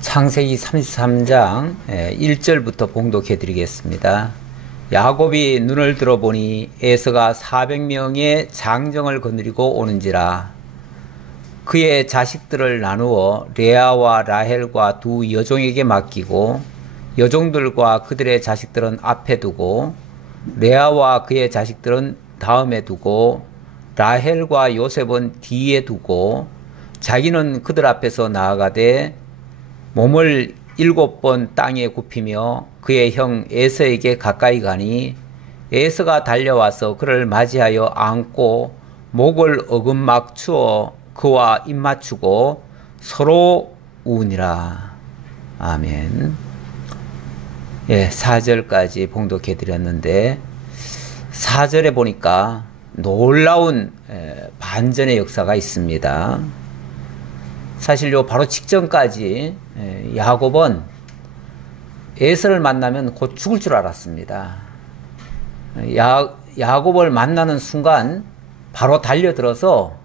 창세기 33장 1절부터 봉독해 드리겠습니다. 야곱이 눈을 들어보니 에서가 400명의 장정을 거느리고 오는지라. 그의 자식들을 나누어 레아와 라헬과 두 여종에게 맡기고 여종들과 그들의 자식들은 앞에 두고 레아와 그의 자식들은 다음에 두고 라헬과 요셉은 뒤에 두고 자기는 그들 앞에서 나아가되 몸을 7번 땅에 굽히며 그의 형 에서에게 가까이 가니 에서가 달려와서 그를 맞이하여 안고 목을 어금막 추어 그와 입맞추고 서로 우니라. 아멘. 4절까지 봉독해 드렸는데 4절에 보니까 놀라운 반전의 역사가 있습니다. 사실 바로 직전까지 야곱은 에서를 만나면 곧 죽을 줄 알았습니다. 야곱을 만나는 순간 바로 달려들어서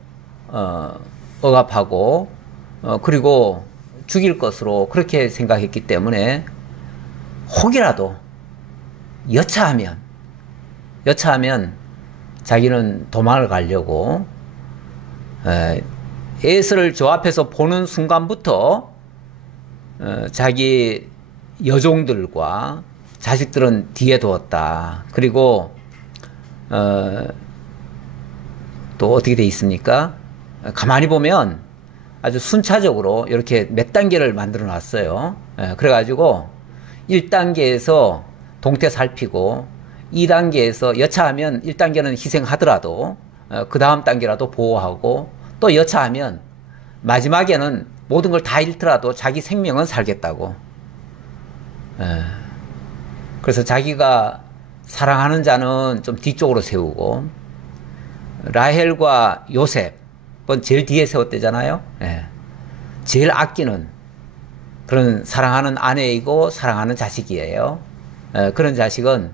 억압하고 그리고 죽일 것으로 그렇게 생각했기 때문에 혹이라도 여차하면 자기는 도망을 가려고 에서를 저 앞에서 보는 순간부터 자기 여종들과 자식들은 뒤에 두었다. 그리고 또 어떻게 돼 있습니까? 가만히 보면 아주 순차적으로 이렇게 몇 단계를 만들어 놨어요. 그래가지고 1단계에서 동태 살피고 2단계에서 여차하면 1단계는 희생하더라도 그 다음 단계라도 보호하고 또 여차하면 마지막에는 모든 걸 다 잃더라도 자기 생명은 살겠다고. 그래서 자기가 사랑하는 자는 좀 뒤쪽으로 세우고 라헬과 요셉은 제일 뒤에 세웠대잖아요. 제일 아끼는 그런 사랑하는 아내이고 사랑하는 자식이에요. 그런 자식은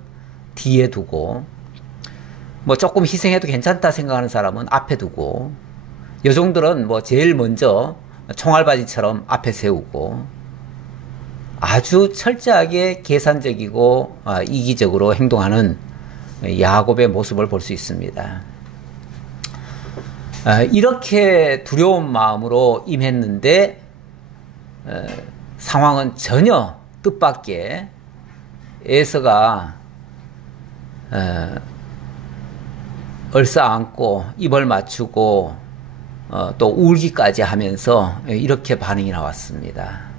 뒤에 두고 뭐 조금 희생해도 괜찮다 생각하는 사람은 앞에 두고 여종들은 뭐 제일 먼저 총알바지처럼 앞에 세우고 아주 철저하게 계산적이고 이기적으로 행동하는 야곱의 모습을 볼 수 있습니다. 이렇게 두려운 마음으로 임했는데 상황은 전혀 뜻밖의 에서가 얼싸안고 입을 맞추고 또 울기까지 하면서 이렇게 반응이 나왔습니다.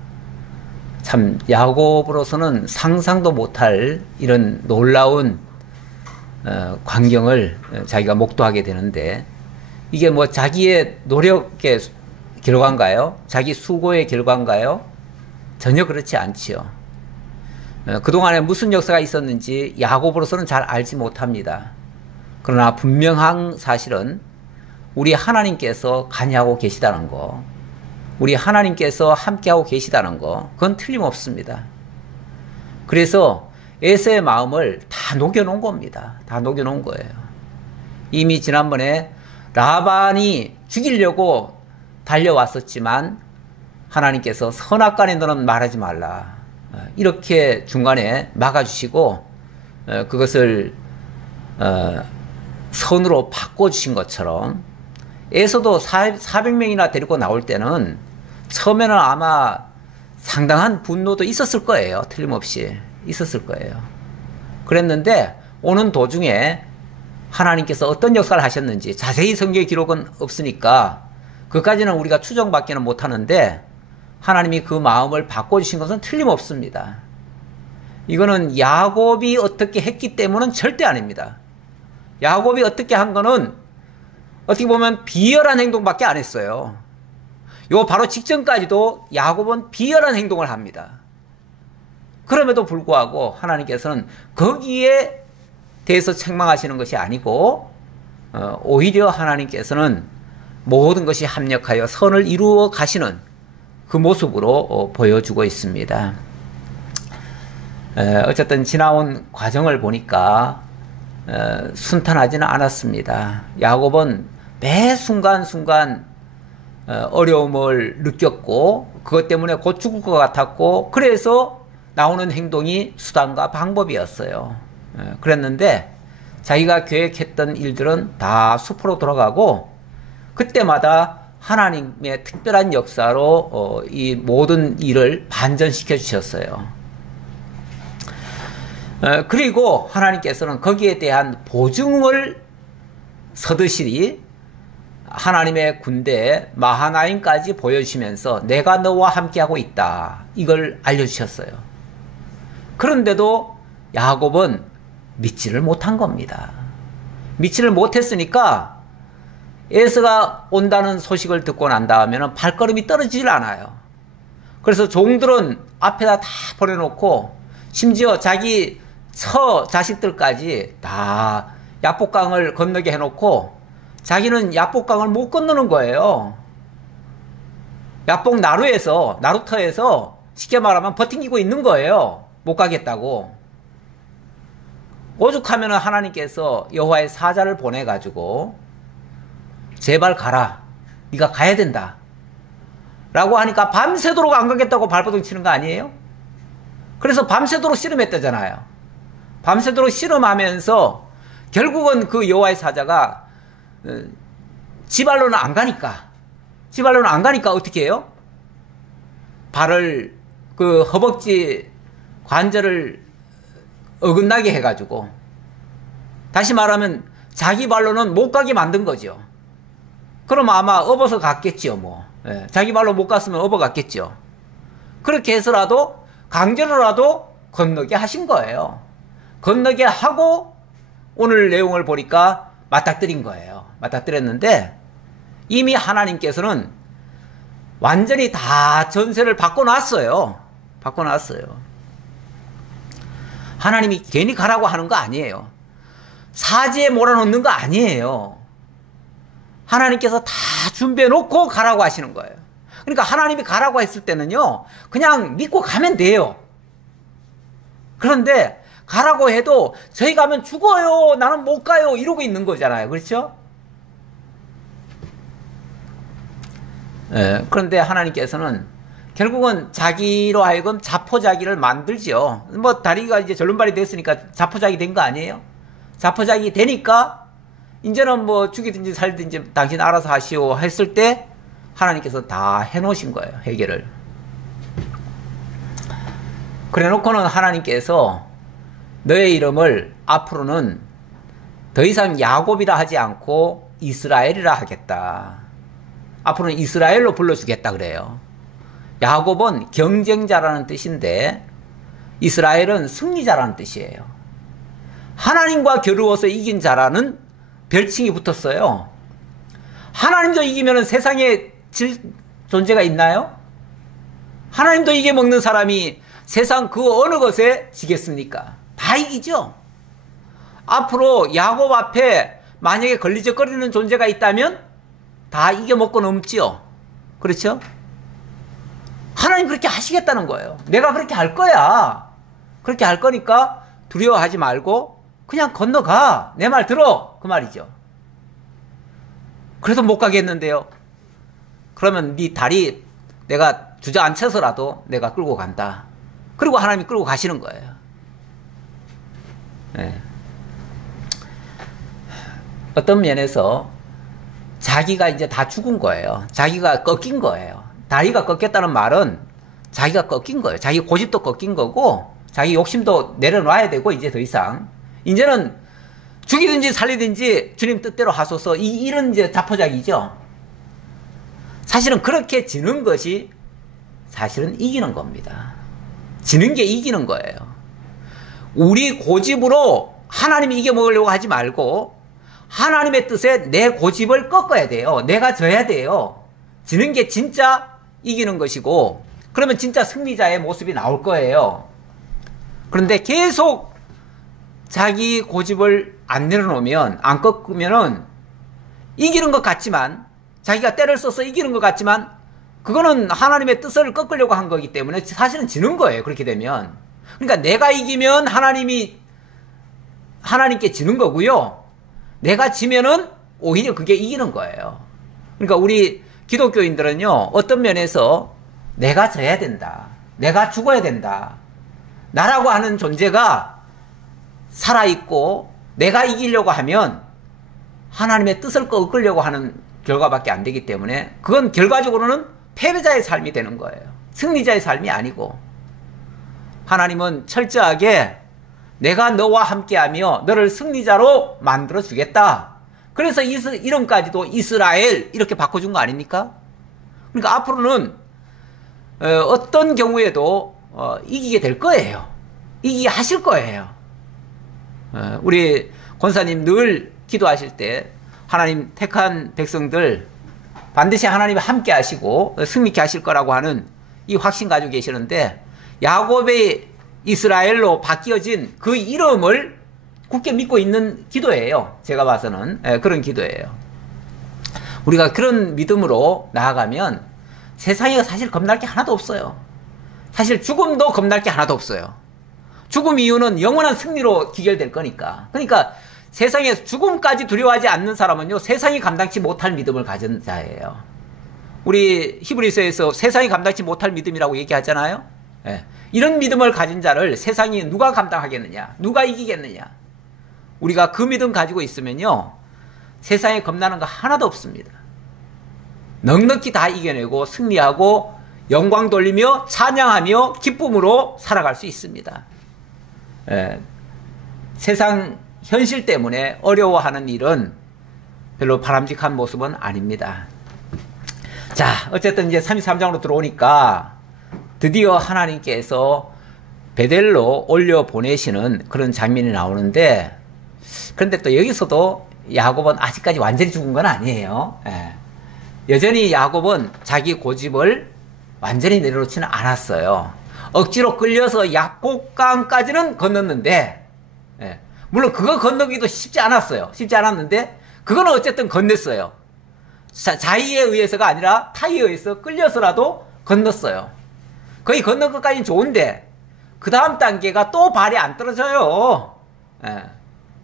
참 야곱으로서는 상상도 못할 이런 놀라운 광경을 자기가 목도하게 되는데 이게 뭐 자기의 노력의 결과인가요? 자기 수고의 결과인가요? 전혀 그렇지 않지요. 그동안에 무슨 역사가 있었는지 야곱으로서는 잘 알지 못합니다. 그러나 분명한 사실은 우리 하나님께서 관여하고 계시다는 거, 우리 하나님께서 함께하고 계시다는 거, 그건 틀림없습니다. 그래서 에서의 마음을 다 녹여놓은 겁니다. 다 녹여놓은 거예요. 이미 지난번에 라반이 죽이려고 달려왔었지만 하나님께서 선악간에 너는 말하지 말라. 이렇게 중간에 막아주시고 그것을 선으로 바꿔주신 것처럼 에서도 400명이나 데리고 나올 때는 처음에는 아마 상당한 분노도 있었을 거예요. 틀림없이 있었을 거예요. 그랬는데 오는 도중에 하나님께서 어떤 역사를 하셨는지 자세히 성경 기록은 없으니까 그까지는 우리가 추정받기는 못하는데 하나님이 그 마음을 바꿔주신 것은 틀림없습니다. 이거는 야곱이 어떻게 했기 때문은 절대 아닙니다. 야곱이 어떻게 한 거는 어떻게 보면 비열한 행동밖에 안 했어요. 요 바로 직전까지도 야곱은 비열한 행동을 합니다. 그럼에도 불구하고 하나님께서는 거기에 대해서 책망하시는 것이 아니고 오히려 하나님께서는 모든 것이 합력하여 선을 이루어 가시는 그 모습으로 보여주고 있습니다. 어쨌든 지나온 과정을 보니까 순탄하지는 않았습니다. 야곱은 매 순간순간 어려움을 느꼈고 그것 때문에 곧 죽을 것 같았고 그래서 나오는 행동이 수단과 방법이었어요. 그랬는데 자기가 계획했던 일들은 다 수포로 돌아가고 그때마다 하나님의 특별한 역사로 이 모든 일을 반전시켜 주셨어요. 그리고 하나님께서는 거기에 대한 보증을 서두시리 하나님의 군대 마하나임까지 보여주시면서 내가 너와 함께하고 있다. 이걸 알려주셨어요. 그런데도 야곱은 믿지를 못한 겁니다. 믿지를 못했으니까 에서가 온다는 소식을 듣고 난 다음에는 발걸음이 떨어지질 않아요. 그래서 종들은 앞에다 다 보내놓고 심지어 자기 처 자식들까지 다 야복강을 건너게 해놓고 자기는 야복강을 못 건너는 거예요. 야복 나루터에서 쉽게 말하면 버팅기고 있는 거예요. 못 가겠다고. 오죽하면 하나님께서 여호와의 사자를 보내가지고 제발 가라. 네가 가야 된다. 라고 하니까 밤새도록 안 가겠다고 발버둥 치는 거 아니에요? 그래서 밤새도록 씨름했다잖아요. 밤새도록 씨름하면서 결국은 그 여호와의 사자가 지발로는 안 가니까 어떻게 해요? 발을 그 허벅지 관절을 어긋나게 해가지고 다시 말하면 자기 발로는 못 가게 만든 거죠. 그럼 아마 업어서 갔겠죠. 뭐 자기 발로 못 갔으면 업어 갔겠죠. 그렇게 해서라도 강제로라도 건너게 하신 거예요. 건너게 하고 오늘 내용을 보니까 맞닥뜨린 거예요. 맞닥뜨렸는데 이미 하나님께서는 완전히 다 전세를 바꿔놨어요. 하나님이 괜히 가라고 하는 거 아니에요. 사지에 몰아넣는 거 아니에요. 하나님께서 다 준비해놓고 가라고 하시는 거예요. 그러니까 하나님이 가라고 했을 때는요, 그냥 믿고 가면 돼요. 그런데 가라고 해도 저희 가면 죽어요, 나는 못 가요, 이러고 있는 거잖아요. 그렇죠? 그런데 하나님께서는 결국은 자기로 하여금 자포자기를 만들죠. 뭐 다리가 이제 절름발이 됐으니까 자포자기 된 거 아니에요? 자포자기 되니까 이제는 뭐 죽이든지 살든지 당신 알아서 하시오 했을 때 하나님께서 다 해놓으신 거예요. 해결을. 그래 놓고는 하나님께서 너의 이름을 앞으로는 더 이상 야곱이라 하지 않고 이스라엘이라 하겠다. 앞으로는 이스라엘로 불러주겠다 그래요. 야곱은 경쟁자라는 뜻인데 이스라엘은 승리자라는 뜻이에요. 하나님과 겨루어서 이긴 자라는 별칭이 붙었어요. 하나님도 이기면 세상에 질 존재가 있나요? 하나님도 이겨먹는 사람이 세상 그 어느 것에 지겠습니까? 다 이기죠. 앞으로 야곱 앞에 만약에 걸리적거리는 존재가 있다면 다 이겨먹고 넘지요. 그렇죠? 하나님 그렇게 하시겠다는 거예요. 내가 그렇게 할 거야. 그렇게 할 거니까 두려워하지 말고 그냥 건너가. 내 말 들어. 그 말이죠. 그래도 못 가겠는데요. 그러면 네 다리 내가 주저앉혀서라도 내가 끌고 간다. 그리고 하나님이 끌고 가시는 거예요. 네. 어떤 면에서 자기가 이제 다 죽은 거예요. 자기가 꺾인 거예요. 다리가 꺾였다는 말은 자기가 꺾인 거예요. 자기 고집도 꺾인 거고 자기 욕심도 내려놔야 되고 이제 더 이상 이제는 죽이든지 살리든지 주님 뜻대로 하소서 이런 이제 자포자기죠. 사실은 그렇게 지는 것이 사실은 이기는 겁니다. 지는 게 이기는 거예요. 우리 고집으로 하나님이 이겨먹으려고 하지 말고 하나님의 뜻에 내 고집을 꺾어야 돼요. 내가 져야 돼요. 지는 게 진짜 이기는 것이고 그러면 진짜 승리자의 모습이 나올 거예요. 그런데 계속 자기 고집을 안 내려놓으면 안 꺾으면은 이기는 것 같지만 자기가 때를 써서 이기는 것 같지만 그거는 하나님의 뜻을 꺾으려고 한 거기 때문에 사실은 지는 거예요. 그렇게 되면 그러니까 내가 이기면 하나님께 지는 거고요. 내가 지면은 오히려 그게 이기는 거예요. 그러니까 우리 기독교인들은요, 어떤 면에서 내가 져야 된다, 내가 죽어야 된다, 나라고 하는 존재가 살아있고 내가 이기려고 하면 하나님의 뜻을 꺾으려고 하는 결과밖에 안 되기 때문에 그건 결과적으로는 패배자의 삶이 되는 거예요. 승리자의 삶이 아니고, 하나님은 철저하게 내가 너와 함께하며 너를 승리자로 만들어 주겠다. 그래서 이름까지도 이스라엘 이렇게 바꿔준 거 아닙니까? 그러니까 앞으로는 어떤 경우에도 이기게 될 거예요. 이기게 하실 거예요. 우리 권사님 늘 기도하실 때 하나님 택한 백성들 반드시 하나님이 함께 하시고 승리케 하실 거라고 하는 이 확신 가지고 계시는데, 야곱의 이스라엘로 바뀌어진 그 이름을 굳게 믿고 있는 기도예요. 제가 봐서는 그런 기도예요. 우리가 그런 믿음으로 나아가면 세상에 사실 겁날 게 하나도 없어요. 사실 죽음도 겁날 게 하나도 없어요. 죽음 이유는 영원한 승리로 기결될 거니까. 그러니까 세상에 죽음까지 두려워하지 않는 사람은요, 세상이 감당치 못할 믿음을 가진 자예요. 우리 히브리서에서 세상이 감당치 못할 믿음이라고 얘기하잖아요. 이런 믿음을 가진 자를 세상이 누가 감당하겠느냐, 누가 이기겠느냐. 우리가 그 믿음 가지고 있으면요, 세상에 겁나는 거 하나도 없습니다. 넉넉히 다 이겨내고 승리하고 영광 돌리며 찬양하며 기쁨으로 살아갈 수 있습니다. 세상 현실 때문에 어려워하는 일은 별로 바람직한 모습은 아닙니다. 자, 어쨌든 이제 33장으로 들어오니까 드디어 하나님께서 베델로 올려 보내시는 그런 장면이 나오는데, 그런데 또 여기서도 야곱은 아직까지 완전히 죽은 건 아니에요. 여전히 야곱은 자기 고집을 완전히 내려놓지는 않았어요. 억지로 끌려서 약곡강까지는 건넜는데, 물론 그거 건너기도 쉽지 않았어요. 쉽지 않았는데 그거는 어쨌든 건넸어요. 자의에 의해서가 아니라 타의에 의해서 끌려서라도 건넜어요. 거의 건넌 것까지는 좋은데 그 다음 단계가 또 발이 안 떨어져요.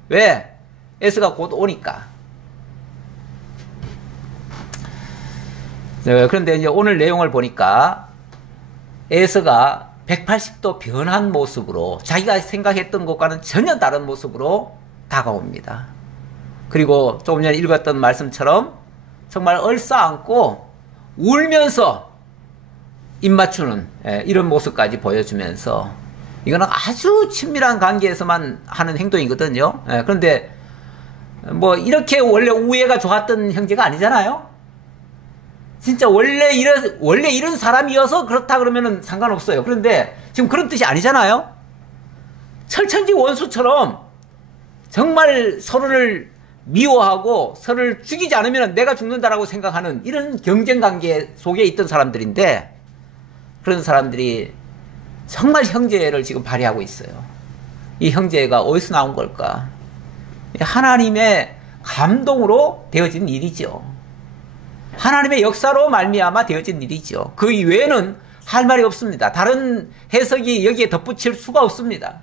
왜? 에서가 곧 오니까. 그런데 이제 오늘 내용을 보니까 에서가 180도 변한 모습으로, 자기가 생각했던 것과는 전혀 다른 모습으로 다가옵니다. 그리고 조금 전에 읽었던 말씀처럼 정말 얼싸안고 울면서 입 맞추는 이런 모습까지 보여주면서, 이거는 아주 친밀한 관계에서만 하는 행동이거든요. 그런데 뭐 이렇게 원래 우애가 좋았던 형제가 아니잖아요. 진짜 원래 이런 사람이어서 그렇다 그러면은 상관없어요. 그런데 지금 그런 뜻이 아니잖아요. 철천지 원수처럼 정말 서로를 미워하고 서로를 죽이지 않으면 내가 죽는다라고 생각하는 이런 경쟁 관계 속에 있던 사람들인데, 그런 사람들이 정말 형제를 지금 발휘하고 있어요. 이 형제가 어디서 나온 걸까? 하나님의 감동으로 되어진 일이죠. 하나님의 역사로 말미암아 되어진 일이죠. 그 이외에는 할 말이 없습니다. 다른 해석이 여기에 덧붙일 수가 없습니다.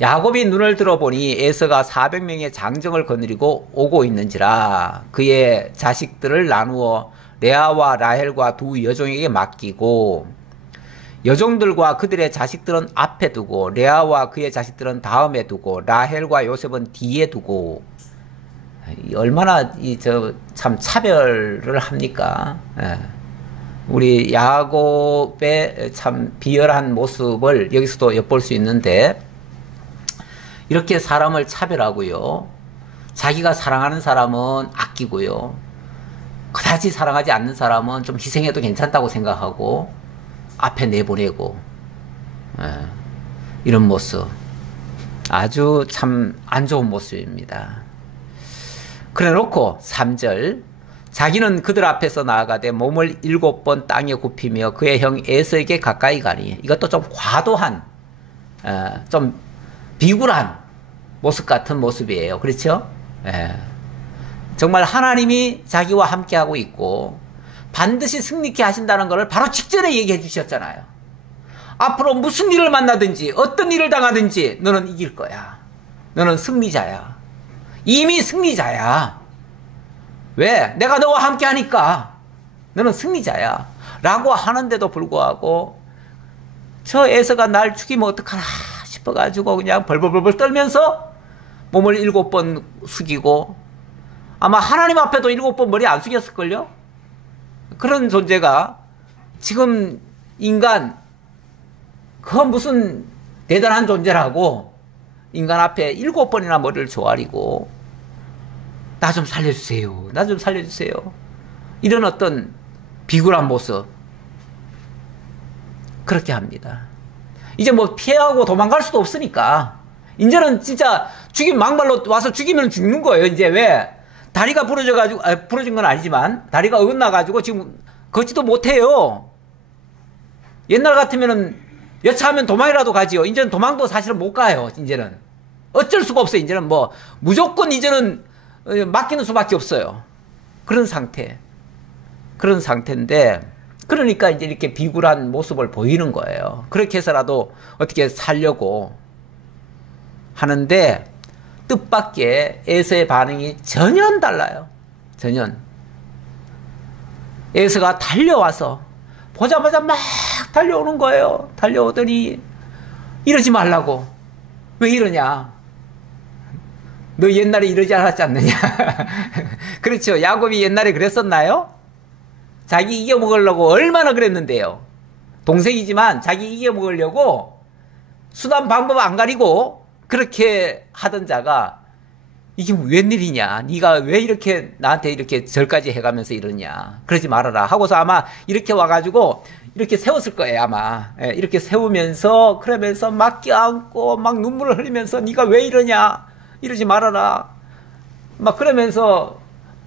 야곱이 눈을 들어보니 에서가 400명의 장정을 거느리고 오고 있는지라 그의 자식들을 나누어 레아와 라헬과 두 여종에게 맡기고, 여종들과 그들의 자식들은 앞에 두고 레아와 그의 자식들은 다음에 두고 라헬과 요셉은 뒤에 두고. 얼마나 참 차별을 합니까? 우리 야곱의 참 비열한 모습을 여기서도 엿볼 수 있는데, 이렇게 사람을 차별하고요, 자기가 사랑하는 사람은 아끼고요, 그다지 사랑하지 않는 사람은 좀 희생해도 괜찮다고 생각하고 앞에 내보내고, 이런 모습 아주 참 안 좋은 모습입니다. 그래 놓고 3절, 자기는 그들 앞에서 나아가되 몸을 7번 땅에 굽히며 그의 형 에서에게 가까이 가니. 이것도 좀 과도한, 좀 비굴한 모습 같은 모습이에요. 그렇죠? 정말 하나님이 자기와 함께하고 있고 반드시 승리케 하신다는 것을 바로 직전에 얘기해 주셨잖아요. 앞으로 무슨 일을 만나든지 어떤 일을 당하든지 너는 이길 거야. 너는 승리자야. 이미 승리자야. 왜? 내가 너와 함께 하니까. 너는 승리자야. 라고 하는데도 불구하고 저 에서가 날 죽이면 어떡하나 싶어가지고 그냥 벌벌벌벌 떨면서 몸을 7번 숙이고 아마 하나님 앞에도 7번 머리 안 숙였을걸요? 그런 존재가 지금 인간 그 무슨 대단한 존재라고 인간 앞에 7번이나 머리를 조아리고 나 좀 살려주세요. 나 좀 살려주세요. 이런 어떤 비굴한 모습 그렇게 합니다. 이제 뭐 피하고 도망갈 수도 없으니까 이제는 진짜 죽임 막말로 와서 죽이면 죽는 거예요. 이제 왜? 다리가 부러져가지고 부러진 건 아니지만 다리가 어긋나가지고 지금 걷지도 못해요. 옛날 같으면은 여차하면 도망이라도 가지요. 이제는 도망도 사실은 못 가요. 이제는 어쩔 수가 없어요. 이제는 뭐 무조건 이제는 맡기는 수밖에 없어요. 그런 상태. 그런 상태인데 그러니까 이제 이렇게 비굴한 모습을 보이는 거예요. 그렇게 해서라도 어떻게 살려고 하는데 뜻밖의 에서의 반응이 전혀 달라요. 전혀. 에서가 달려와서 보자마자 막 달려오는 거예요. 달려오더니 이러지 말라고. 왜 이러냐? 너 옛날에 이러지 않았지 않느냐? 그렇죠. 야곱이 옛날에 그랬었나요? 자기 이겨먹으려고 얼마나 그랬는데요. 동생이지만 자기 이겨먹으려고 수단 방법 안 가리고 그렇게 하던 자가 이게 웬일이냐? 네가 왜 이렇게 나한테 이렇게 절까지 해가면서 이러냐? 그러지 말아라 하고서 아마 이렇게 와가지고 이렇게 세웠을 거예요. 아마 이렇게 세우면서 그러면서 막 껴안고 막 눈물을 흘리면서 네가 왜 이러냐? 이러지 말아라. 막 그러면서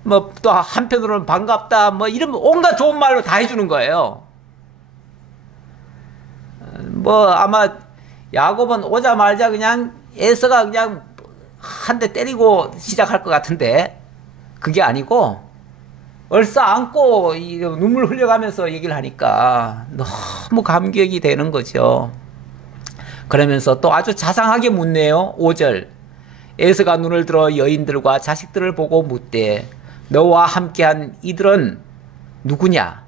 뭐 또 한편으로는 반갑다 뭐 이런 온갖 좋은 말로 다 해주는 거예요. 뭐 아마 야곱은 오자마자 그냥 에서가 그냥 한 대 때리고 시작할 것 같은데 그게 아니고 얼싸 안고 눈물 흘려가면서 얘기를 하니까 너무 감격이 되는 거죠. 그러면서 또 아주 자상하게 묻네요. 5절 에서가 눈을 들어 여인들과 자식들을 보고 묻되 너와 함께한 이들은 누구냐?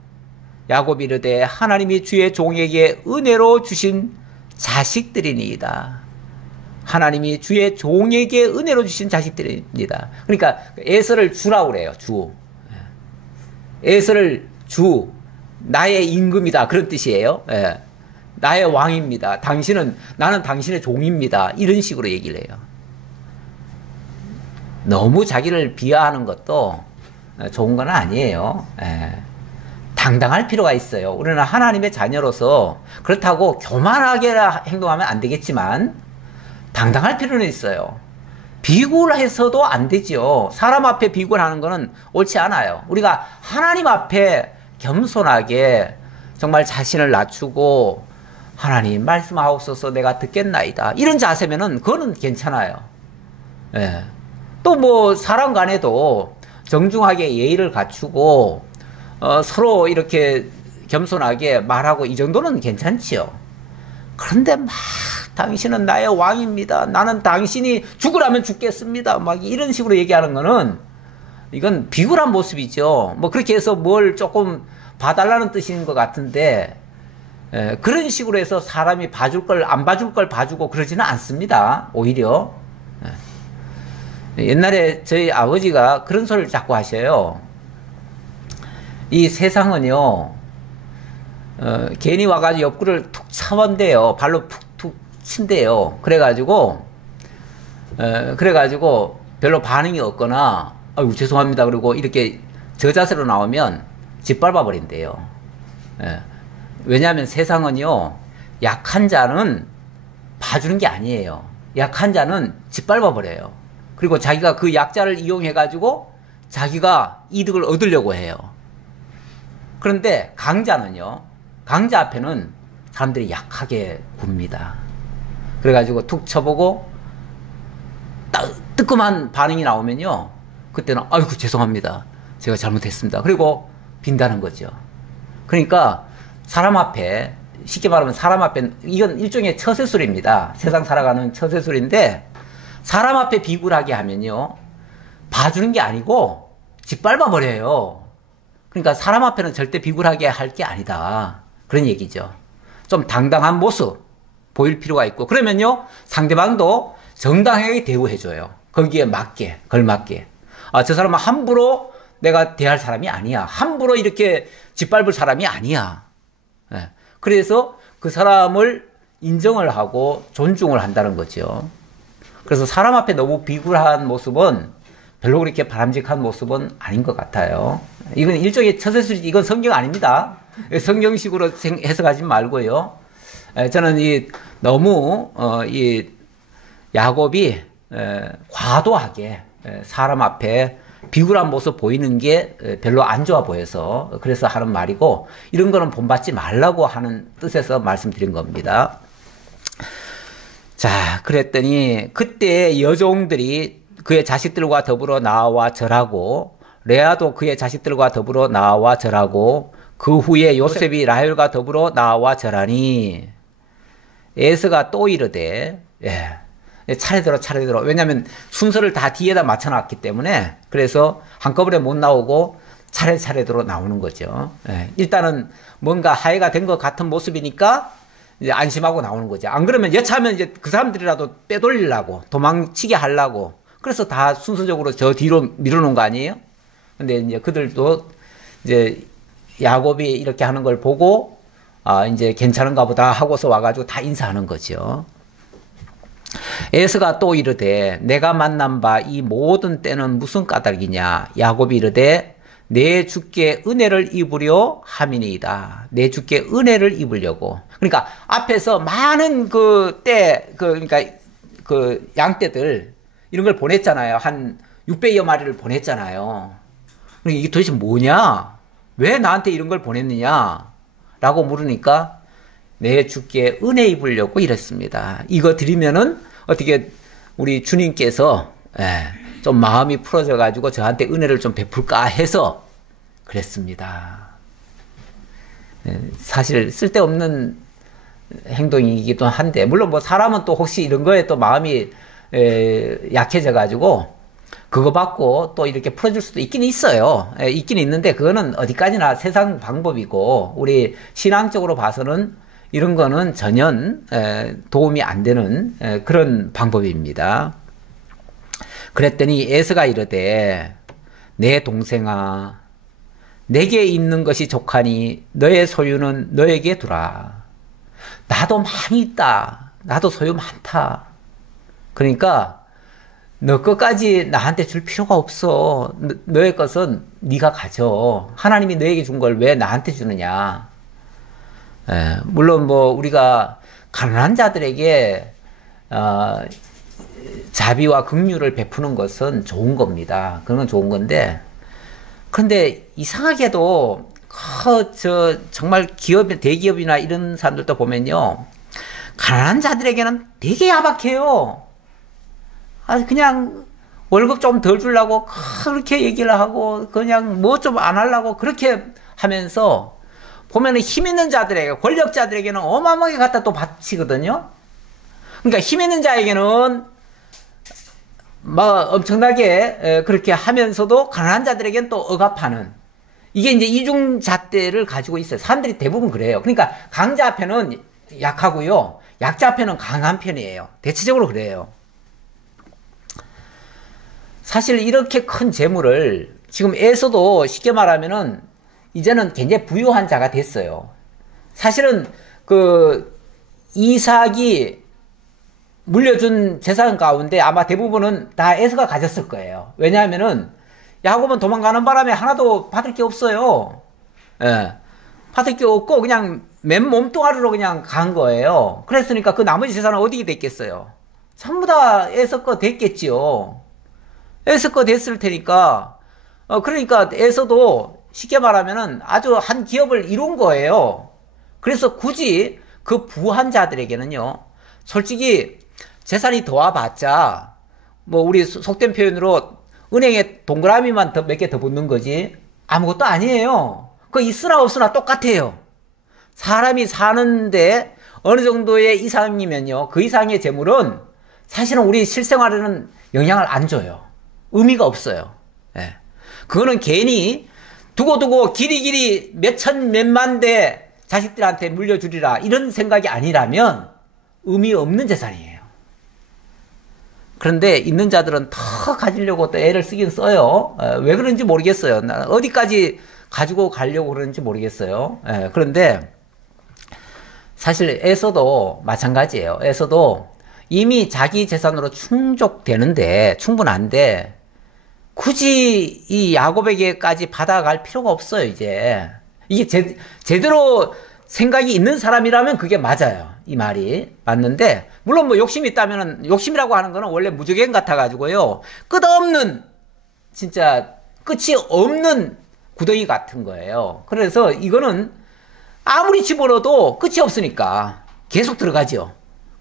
야곱이 이르되 하나님이 주의 종에게 은혜로 주신 자식들이니이다. 하나님이 주의 종에게 은혜로 주신 자식들입니다. 그러니까 에서를 주라고 그래요. 주. 에서를 주. 나의 임금이다. 그런 뜻이에요. 예. 나의 왕입니다. 나는 당신의 종입니다. 이런 식으로 얘기를 해요. 너무 자기를 비하하는 것도 좋은 건 아니에요. 예. 당당할 필요가 있어요. 우리는 하나님의 자녀로서 그렇다고 교만하게 행동하면 안 되겠지만 당당할 필요는 있어요. 비굴해서도 안 되죠. 사람 앞에 비굴하는 거는 옳지 않아요. 우리가 하나님 앞에 겸손하게 정말 자신을 낮추고 하나님 말씀하옵소서 내가 듣겠나이다. 이런 자세면은 그거는 괜찮아요. 예. 또 뭐 사람 간에도 정중하게 예의를 갖추고 서로 이렇게 겸손하게 말하고 이 정도는 괜찮지요. 그런데 막 당신은 나의 왕입니다. 나는 당신이 죽으라면 죽겠습니다. 막 이런 식으로 얘기하는 거는 이건 비굴한 모습이죠. 뭐 그렇게 해서 뭘 조금 봐달라는 뜻인 것 같은데 그런 식으로 해서 사람이 봐줄 걸 안 봐줄 걸 봐주고 그러지는 않습니다. 오히려 옛날에 저희 아버지가 그런 소리를 자꾸 하셔요. 이 세상은요 괜히 와가지고 옆구리를 툭 차본대요. 발로 푹툭 친대요. 그래가지고 별로 반응이 없거나 아유 죄송합니다 그리고 이렇게 저 자세로 나오면 짓밟아 버린대요. 왜냐하면 세상은요 약한 자는 봐주는 게 아니에요. 약한 자는 짓밟아 버려요. 그리고 자기가 그 약자를 이용해 가지고 자기가 이득을 얻으려고 해요. 그런데 강자는요 강자 앞에는 사람들이 약하게 굽니다. 그래가지고 툭 쳐보고 뜨끔한 반응이 나오면요 그때는 아이고 죄송합니다 제가 잘못했습니다 그리고 빈다는 거죠. 그러니까 사람 앞에 쉽게 말하면 사람 앞에 이건 일종의 처세술입니다. 세상 살아가는 처세술인데 사람 앞에 비굴하게 하면요 봐주는 게 아니고 짓밟아 버려요. 그러니까 사람 앞에는 절대 비굴하게 할 게 아니다. 그런 얘기죠. 좀 당당한 모습 보일 필요가 있고, 그러면요 상대방도 정당하게 대우해줘요. 거기에 맞게, 걸맞게. 아, 저 사람은 함부로 내가 대할 사람이 아니야. 함부로 이렇게 짓밟을 사람이 아니야. 예. 그래서 그 사람을 인정을 하고 존중을 한다는 거죠. 그래서 사람 앞에 너무 비굴한 모습은 별로 그렇게 바람직한 모습은 아닌 것 같아요. 이건 일종의 처세술이지, 이건 성경 아닙니다. 성경식으로 해석하지 말고요. 저는 너무 이 야곱이 과도하게 사람 앞에 비굴한 모습 보이는 게 별로 안 좋아 보여서 그래서 하는 말이고, 이런 거는 본받지 말라고 하는 뜻에서 말씀드린 겁니다. 자, 그랬더니 그때 여종들이 그의 자식들과 더불어 나와 절하고, 레아도 그의 자식들과 더불어 나와 절하고, 그 후에 요셉이 라헬과 더불어 나와 절하니 에서가 또 이르되, 차례대로. 왜냐하면 순서를 다 뒤에다 맞춰놨기 때문에, 그래서 한꺼번에 못 나오고 차례대로 나오는 거죠. 일단은 뭔가 하해가 된 것 같은 모습이니까 이제 안심하고 나오는 거죠. 안 그러면 여차하면 이제 그 사람들이라도 빼돌리려고, 도망치게 하려고, 그래서 다 순서적으로 저 뒤로 밀어놓은 거 아니에요? 근데 이제 그들도 이제 야곱이 이렇게 하는 걸 보고, 아, 이제 괜찮은가 보다 하고서 와가지고 다 인사하는 거죠. 에서가 또 이르되, 내가 만난 바 이 모든 때는 무슨 까닭이냐? 야곱이 이르되, 내 주께 은혜를 입으려 함이니이다. 내 주께 은혜를 입으려고. 그러니까 앞에서 많은 그러니까 그 양떼들 이런 걸 보냈잖아요. 한 600여 마리를 보냈잖아요. 그러니까 이게 도대체 뭐냐? 왜 나한테 이런 걸 보냈느냐? 라고 물으니까 내 주께 은혜 입으려고 이랬습니다. 이거 드리면은 어떻게 우리 주님께서 좀 마음이 풀어져 가지고 저한테 은혜를 좀 베풀까 해서 그랬습니다. 사실 쓸데없는 행동이기도 한데, 물론 뭐 사람은 또 혹시 이런 거에 또 마음이 약해져 가지고 그거 받고 또 이렇게 풀어줄 수도 있긴 있어요. 있긴 있는데 그거는 어디까지나 세상 방법이고, 우리 신앙적으로 봐서는 이런 거는 전혀 도움이 안 되는 그런 방법입니다. 그랬더니 에서가 이르되, 내 동생아, 내게 있는 것이 족하니 너의 소유는 너에게 두라. 나도 많이 있다. 나도 소유 많다. 그러니까 너 것까지 나한테 줄 필요가 없어. 너의 것은 네가 가져. 하나님이 너에게 준 걸 왜 나한테 주느냐. 물론 뭐 우리가 가난한 자들에게 자비와 긍휼을 베푸는 것은 좋은 겁니다. 그건 좋은 건데, 그런데 이상하게도 정말 대기업이나 이런 사람들도 보면요, 가난한 자들에게는 되게 야박해요. 그냥 월급 좀 덜 주려고 그렇게 얘기를 하고, 그냥 뭐 좀 안 하려고 그렇게 하면서, 보면은 힘 있는 자들에게, 권력자들에게는 어마어마하게 갖다 또 바치거든요. 그러니까 힘 있는 자에게는 막 엄청나게 그렇게 하면서도 가난한 자들에게는 또 억압하는, 이게 이제 이중잣대를 가지고 있어요. 사람들이 대부분 그래요. 그러니까 강자 앞에는 약하고요, 약자 앞에는 강한 편이에요. 대체적으로 그래요. 사실 이렇게 큰 재물을 지금 에서도 쉽게 말하면은 이제는 굉장히 부유한 자가 됐어요. 사실은 그 이삭이 물려준 재산 가운데 아마 대부분은 다 에서가 가졌을 거예요. 왜냐하면은 야곱은 도망가는 바람에 하나도 받을 게 없어요. 받을 게 없고 그냥 맨 몸뚱아리로 그냥 간 거예요. 그랬으니까 그 나머지 재산은 어디에 됐겠어요? 전부 다 에서 거 됐겠지요. 에서 거 됐을 테니까, 그러니까 에서도 쉽게 말하면은 아주 한 기업을 이룬 거예요. 그래서 굳이 그 부한 자들에게는요, 솔직히 재산이 더 와봤자, 뭐 우리 속된 표현으로 은행에 동그라미만 몇 개 더 붙는 거지 아무것도 아니에요. 그 있으나 없으나 똑같아요. 사람이 사는데 어느 정도의 이상이면요, 그 이상의 재물은 사실은 우리 실생활에는 영향을 안 줘요. 의미가 없어요. 그거는 괜히 두고두고 길이길이 몇천 몇만 대 자식들한테 물려주리라 이런 생각이 아니라면 의미 없는 재산이에요. 그런데 있는 자들은 더 가지려고 또 애를 쓰긴 써요. 왜 그런지 모르겠어요. 어디까지 가지고 가려고 그러는지 모르겠어요. 그런데 사실 에서도 마찬가지예요. 에서도 이미 자기 재산으로 충분한데 굳이 이 야곱에게까지 받아갈 필요가 없어요. 이게 제대로 생각이 있는 사람이라면 그게 맞아요. 이 말이 맞는데, 물론 뭐 욕심이 있다면은, 욕심이라고 하는 거는 원래 무적행 같아가지고요, 끝없는 진짜 끝이 없는 구덩이 같은 거예요. 그래서 이거는 아무리 집어넣어도 끝이 없으니까 계속 들어가죠.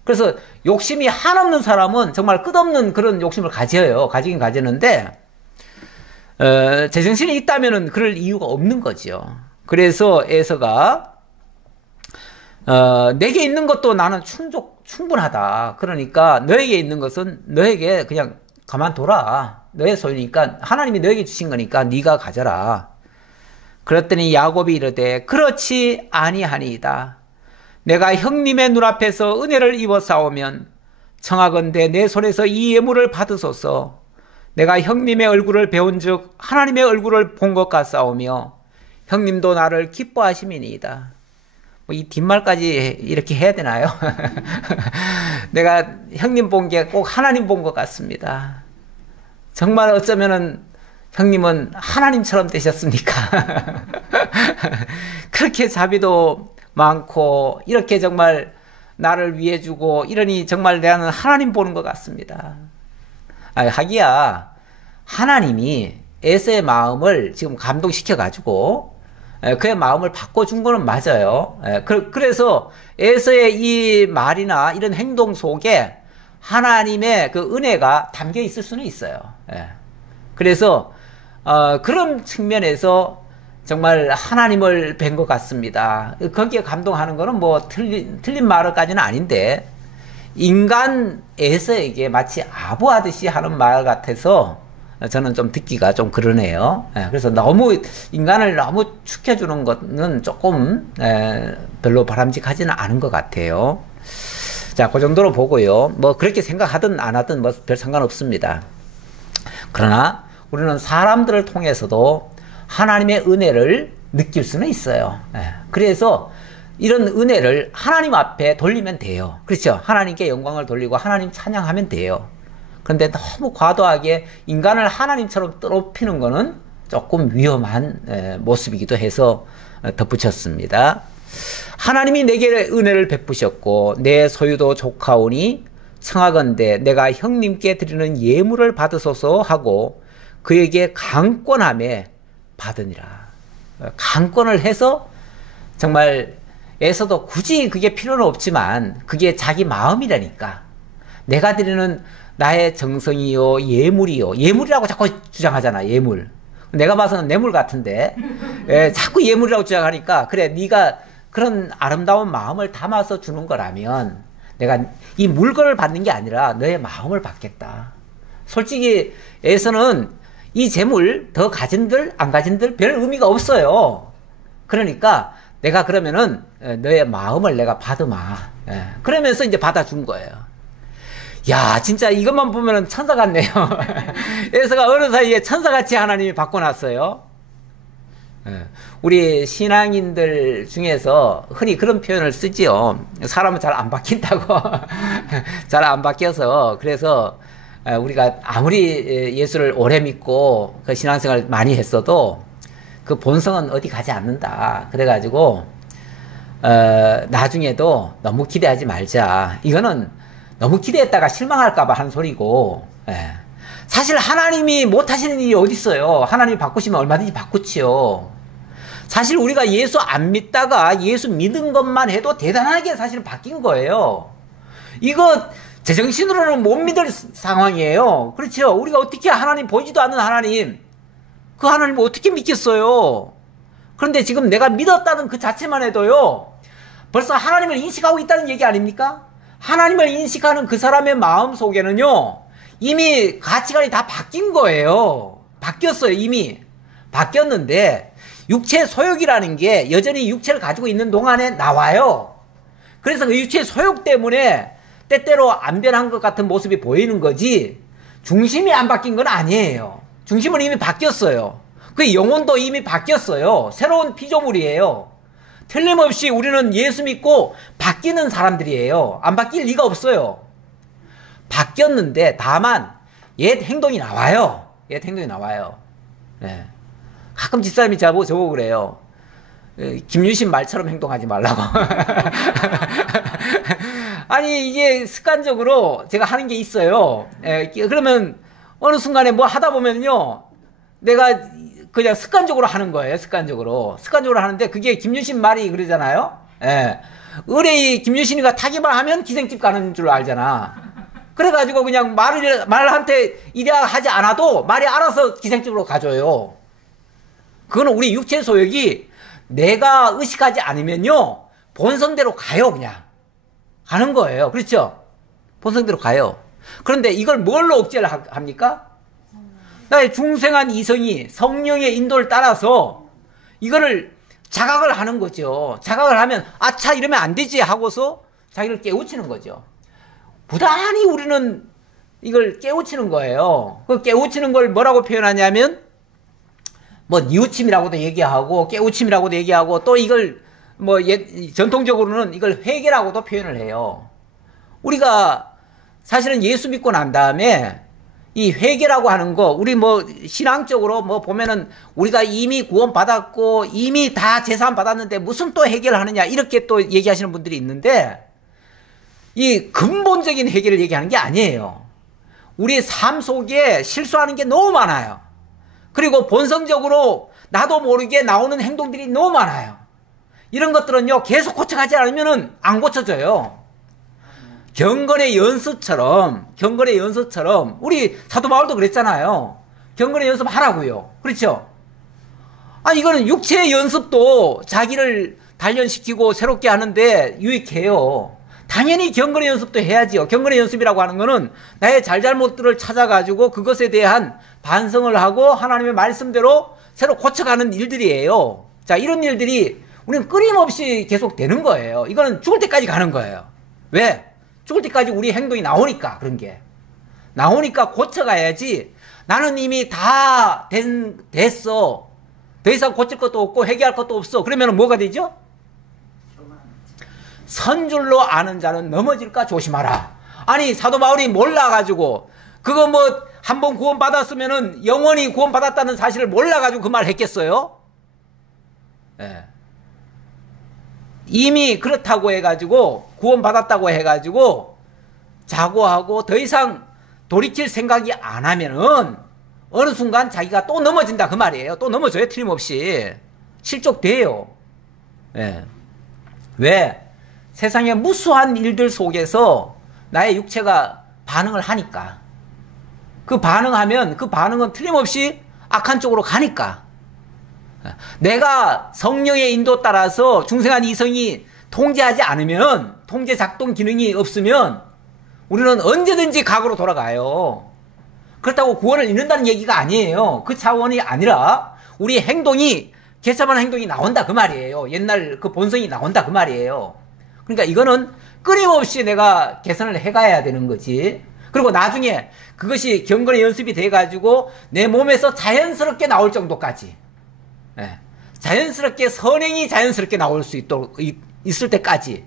그래서 욕심이 한없는 사람은 정말 끝없는 그런 욕심을 가지긴 가지는데, 제정신이 있다면은 그럴 이유가 없는 거죠. 그래서 에서가 내게 있는 것도 나는 충분하다. 그러니까 너에게 있는 것은 너에게 그냥 가만둬라. 너의 소유니까 하나님이 너에게 주신 거니까 네가 가져라. 그랬더니 야곱이 이르되 그렇지 아니하니이다. 내가 형님의 눈앞에서 은혜를 입어 싸우면 청하건대 내 손에서 이 예물을 받으소서. 내가 형님의 얼굴을 배운즉 하나님의 얼굴을 본 것 같사오며 형님도 나를 기뻐하심이니이다. 이 뒷말까지 이렇게 해야 되나요? 내가 형님 본 게 꼭 하나님 본 것 같습니다. 정말 어쩌면은 형님은 하나님처럼 되셨습니까? 그렇게 자비도 많고 이렇게 정말 나를 위해 주고 이러니 정말 나는 하나님 보는 것 같습니다. 하기야 하나님이 에서의 마음을 지금 감동시켜 가지고 그의 마음을 바꿔준 거는 맞아요. 그래서 에서의 이 말이나 이런 행동 속에 하나님의 그 은혜가 담겨 있을 수는 있어요. 그래서 그런 측면에서 정말 하나님을 뵌 것 같습니다. 거기에 감동하는 거는 뭐 틀린 말까지는 아닌데, 인간 에서에게 마치 아부하듯이 하는 말 같아서 저는 좀 듣기가 좀 그러네요. 그래서 인간을 너무 축해주는 것은 조금 별로 바람직하지는 않은 것 같아요. 자, 그 정도로 보고요. 뭐 그렇게 생각하든 안 하든 뭐 별 상관없습니다. 그러나 우리는 사람들을 통해서도 하나님의 은혜를 느낄 수는 있어요. 그래서 이런 은혜를 하나님 앞에 돌리면 돼요. 그렇죠? 하나님께 영광을 돌리고 하나님 찬양하면 돼요. 그런데 너무 과도하게 인간을 하나님처럼 높이는 거는 조금 위험한 모습이기도 해서 덧붙였습니다. 하나님이 내게 은혜를 베푸셨고 내 소유도 족하오니 청하건대 내가 형님께 드리는 예물을 받으소서 하고 그에게 강권함에 받으니라. 강권을 해서 정말 에서도 굳이 그게 필요는 없지만 그게 자기 마음이라니까, 내가 드리는 나의 정성이요 예물이요, 예물이라고 자꾸 주장하잖아. 예물, 내가 봐서는 뇌물 같은데 자꾸 예물이라고 주장하니까, 그래 네가 그런 아름다운 마음을 담아서 주는 거라면 내가 이 물건을 받는 게 아니라 너의 마음을 받겠다. 솔직히 에서는 이 재물 더 가진들 안 가진들 별 의미가 없어요. 그러니까 내가 그러면은 너의 마음을 내가 받으마. 그러면서 이제 받아준 거예요. 야, 진짜 이것만 보면은 천사 같네요. 에서가 어느 사이에 천사같이 하나님이 바꿔놨어요. 우리 신앙인들 중에서 흔히 그런 표현을 쓰지요. 사람은 잘 안 바뀐다고. 잘 안 바뀌어서, 그래서 우리가 아무리 예수를 오래 믿고 그 신앙생활을 많이 했어도 그 본성은 어디 가지 않는다. 그래가지고 나중에도 너무 기대하지 말자. 이거는 너무 기대했다가 실망할까봐 하는 소리고, 사실 하나님이 못하시는 일이 어디 있어요. 하나님이 바꾸시면 얼마든지 바꾸지요. 사실 우리가 예수 안 믿다가 예수 믿은 것만 해도 대단하게 사실 바뀐 거예요. 이거 제정신으로는 못 믿을 상황이에요. 그렇죠? 우리가 어떻게 하나님, 보이지도 않는 하나님, 그 하나님을 어떻게 믿겠어요? 그런데 지금 내가 믿었다는 그 자체만 해도요, 벌써 하나님을 인식하고 있다는 얘기 아닙니까? 하나님을 인식하는 그 사람의 마음 속에는요, 이미 가치관이 다 바뀐 거예요. 바뀌었어요, 이미. 바뀌었는데 육체 소욕이라는 게 여전히 육체를 가지고 있는 동안에 나와요. 그래서 그 육체 소욕 때문에 때때로 안 변한 것 같은 모습이 보이는 거지 중심이 안 바뀐 건 아니에요. 중심은 이미 바뀌었어요. 그 영혼도 이미 바뀌었어요. 새로운 피조물이에요. 틀림없이 우리는 예수 믿고 바뀌는 사람들이에요. 안 바뀔 리가 없어요. 바뀌었는데 다만 옛 행동이 나와요. 옛 행동이 나와요. 네. 가끔 집사람이 저보고 그래요. 김유신 말처럼 행동하지 말라고. 아니 이게 습관적으로 제가 하는 게 있어요. 그러면 어느 순간에 뭐 하다 보면요 내가 그냥 습관적으로 하는 거예요. 습관적으로 하는데 그게 김유신 말이 그러잖아요. 의뢰이 김유신이가 타기만 하면 기생집 가는 줄 알잖아. 그래가지고 그냥 말한테 이래야 하지 않아도 말이 알아서 기생집으로 가줘요. 그거는 우리 육체 소욕이 내가 의식하지 않으면요 본성대로 가요. 그냥 가는 거예요. 그렇죠? 본성대로 가요. 그런데 이걸 뭘로 억제를 합니까? 나의 중생한 이성이 성령의 인도를 따라서 이거를 자각을 하는 거죠. 자각을 하면 아차 이러면 안 되지 하고서 자기를 깨우치는 거죠. 부단히 우리는 이걸 깨우치는 거예요. 그 깨우치는 걸 뭐라고 표현하냐면 뭐 뉘우침이라고도 얘기하고 깨우침이라고도 얘기하고 또 이걸 뭐 전통적으로는 이걸 회개라고도 표현을 해요. 우리가 사실은 예수 믿고 난 다음에 이 회개라고 하는 거 우리 뭐 신앙적으로 뭐 보면은 우리가 이미 구원 받았고 이미 다 제사함 받았는데 무슨 또 해결을 하느냐 이렇게 또 얘기하시는 분들이 있는데 이 근본적인 해결을 얘기하는 게 아니에요. 우리 삶 속에 실수하는 게 너무 많아요. 그리고 본성적으로 나도 모르게 나오는 행동들이 너무 많아요. 이런 것들은요 계속 고쳐가지 않으면 안 고쳐져요. 경건의 연습처럼 우리 사도 바울도 그랬잖아요. 경건의 연습 하라고요. 그렇죠? 이거는 육체의 연습도 자기를 단련시키고 새롭게 하는데 유익해요. 당연히 경건의 연습도 해야지요. 경건의 연습이라고 하는 거는 나의 잘잘못들을 찾아가지고 그것에 대한 반성을 하고 하나님의 말씀대로 새로 고쳐가는 일들이에요. 자, 이런 일들이 우리는 끊임없이 계속 되는 거예요. 이거는 죽을 때까지 가는 거예요. 왜? 죽을 때까지 우리 행동이 나오니까. 그런 게 나오니까 고쳐가야지. 나는 이미 다 됐어. 더 이상 고칠 것도 없고 회개할 것도 없어. 그러면 뭐가 되죠? 선줄로 아는 자는 넘어질까 조심하라. 아니 사도 바울이 몰라가지고 그거 뭐 한번 구원 받았으면은 영원히 구원 받았다는 사실을 몰라가지고 그 말 했겠어요? 네. 이미 그렇다고 해가지고 구원 받았다고 해가지고 자고하고 더 이상 돌이킬 생각이 안 하면은 어느 순간 자기가 또 넘어진다 그 말이에요. 또 넘어져요. 틀림없이 실족돼요. 네. 왜? 세상의 무수한 일들 속에서 나의 육체가 반응을 하니까. 그 반응하면 그 반응은 틀림없이 악한 쪽으로 가니까. 내가 성령의 인도 따라서 중생한 이성이 통제하지 않으면, 통제 작동 기능이 없으면 우리는 언제든지 과거로 돌아가요. 그렇다고 구원을 잃는다는 얘기가 아니에요. 그 차원이 아니라 우리 행동이 개참한 행동이 나온다 그 말이에요. 옛날 그 본성이 나온다 그 말이에요. 그러니까 이거는 끊임없이 내가 개선을 해가야 되는 거지. 그리고 나중에 그것이 경건의 연습이 돼가지고 내 몸에서 자연스럽게 나올 정도까지, 자연스럽게 선행이 자연스럽게 나올 수 있도록 있을 때까지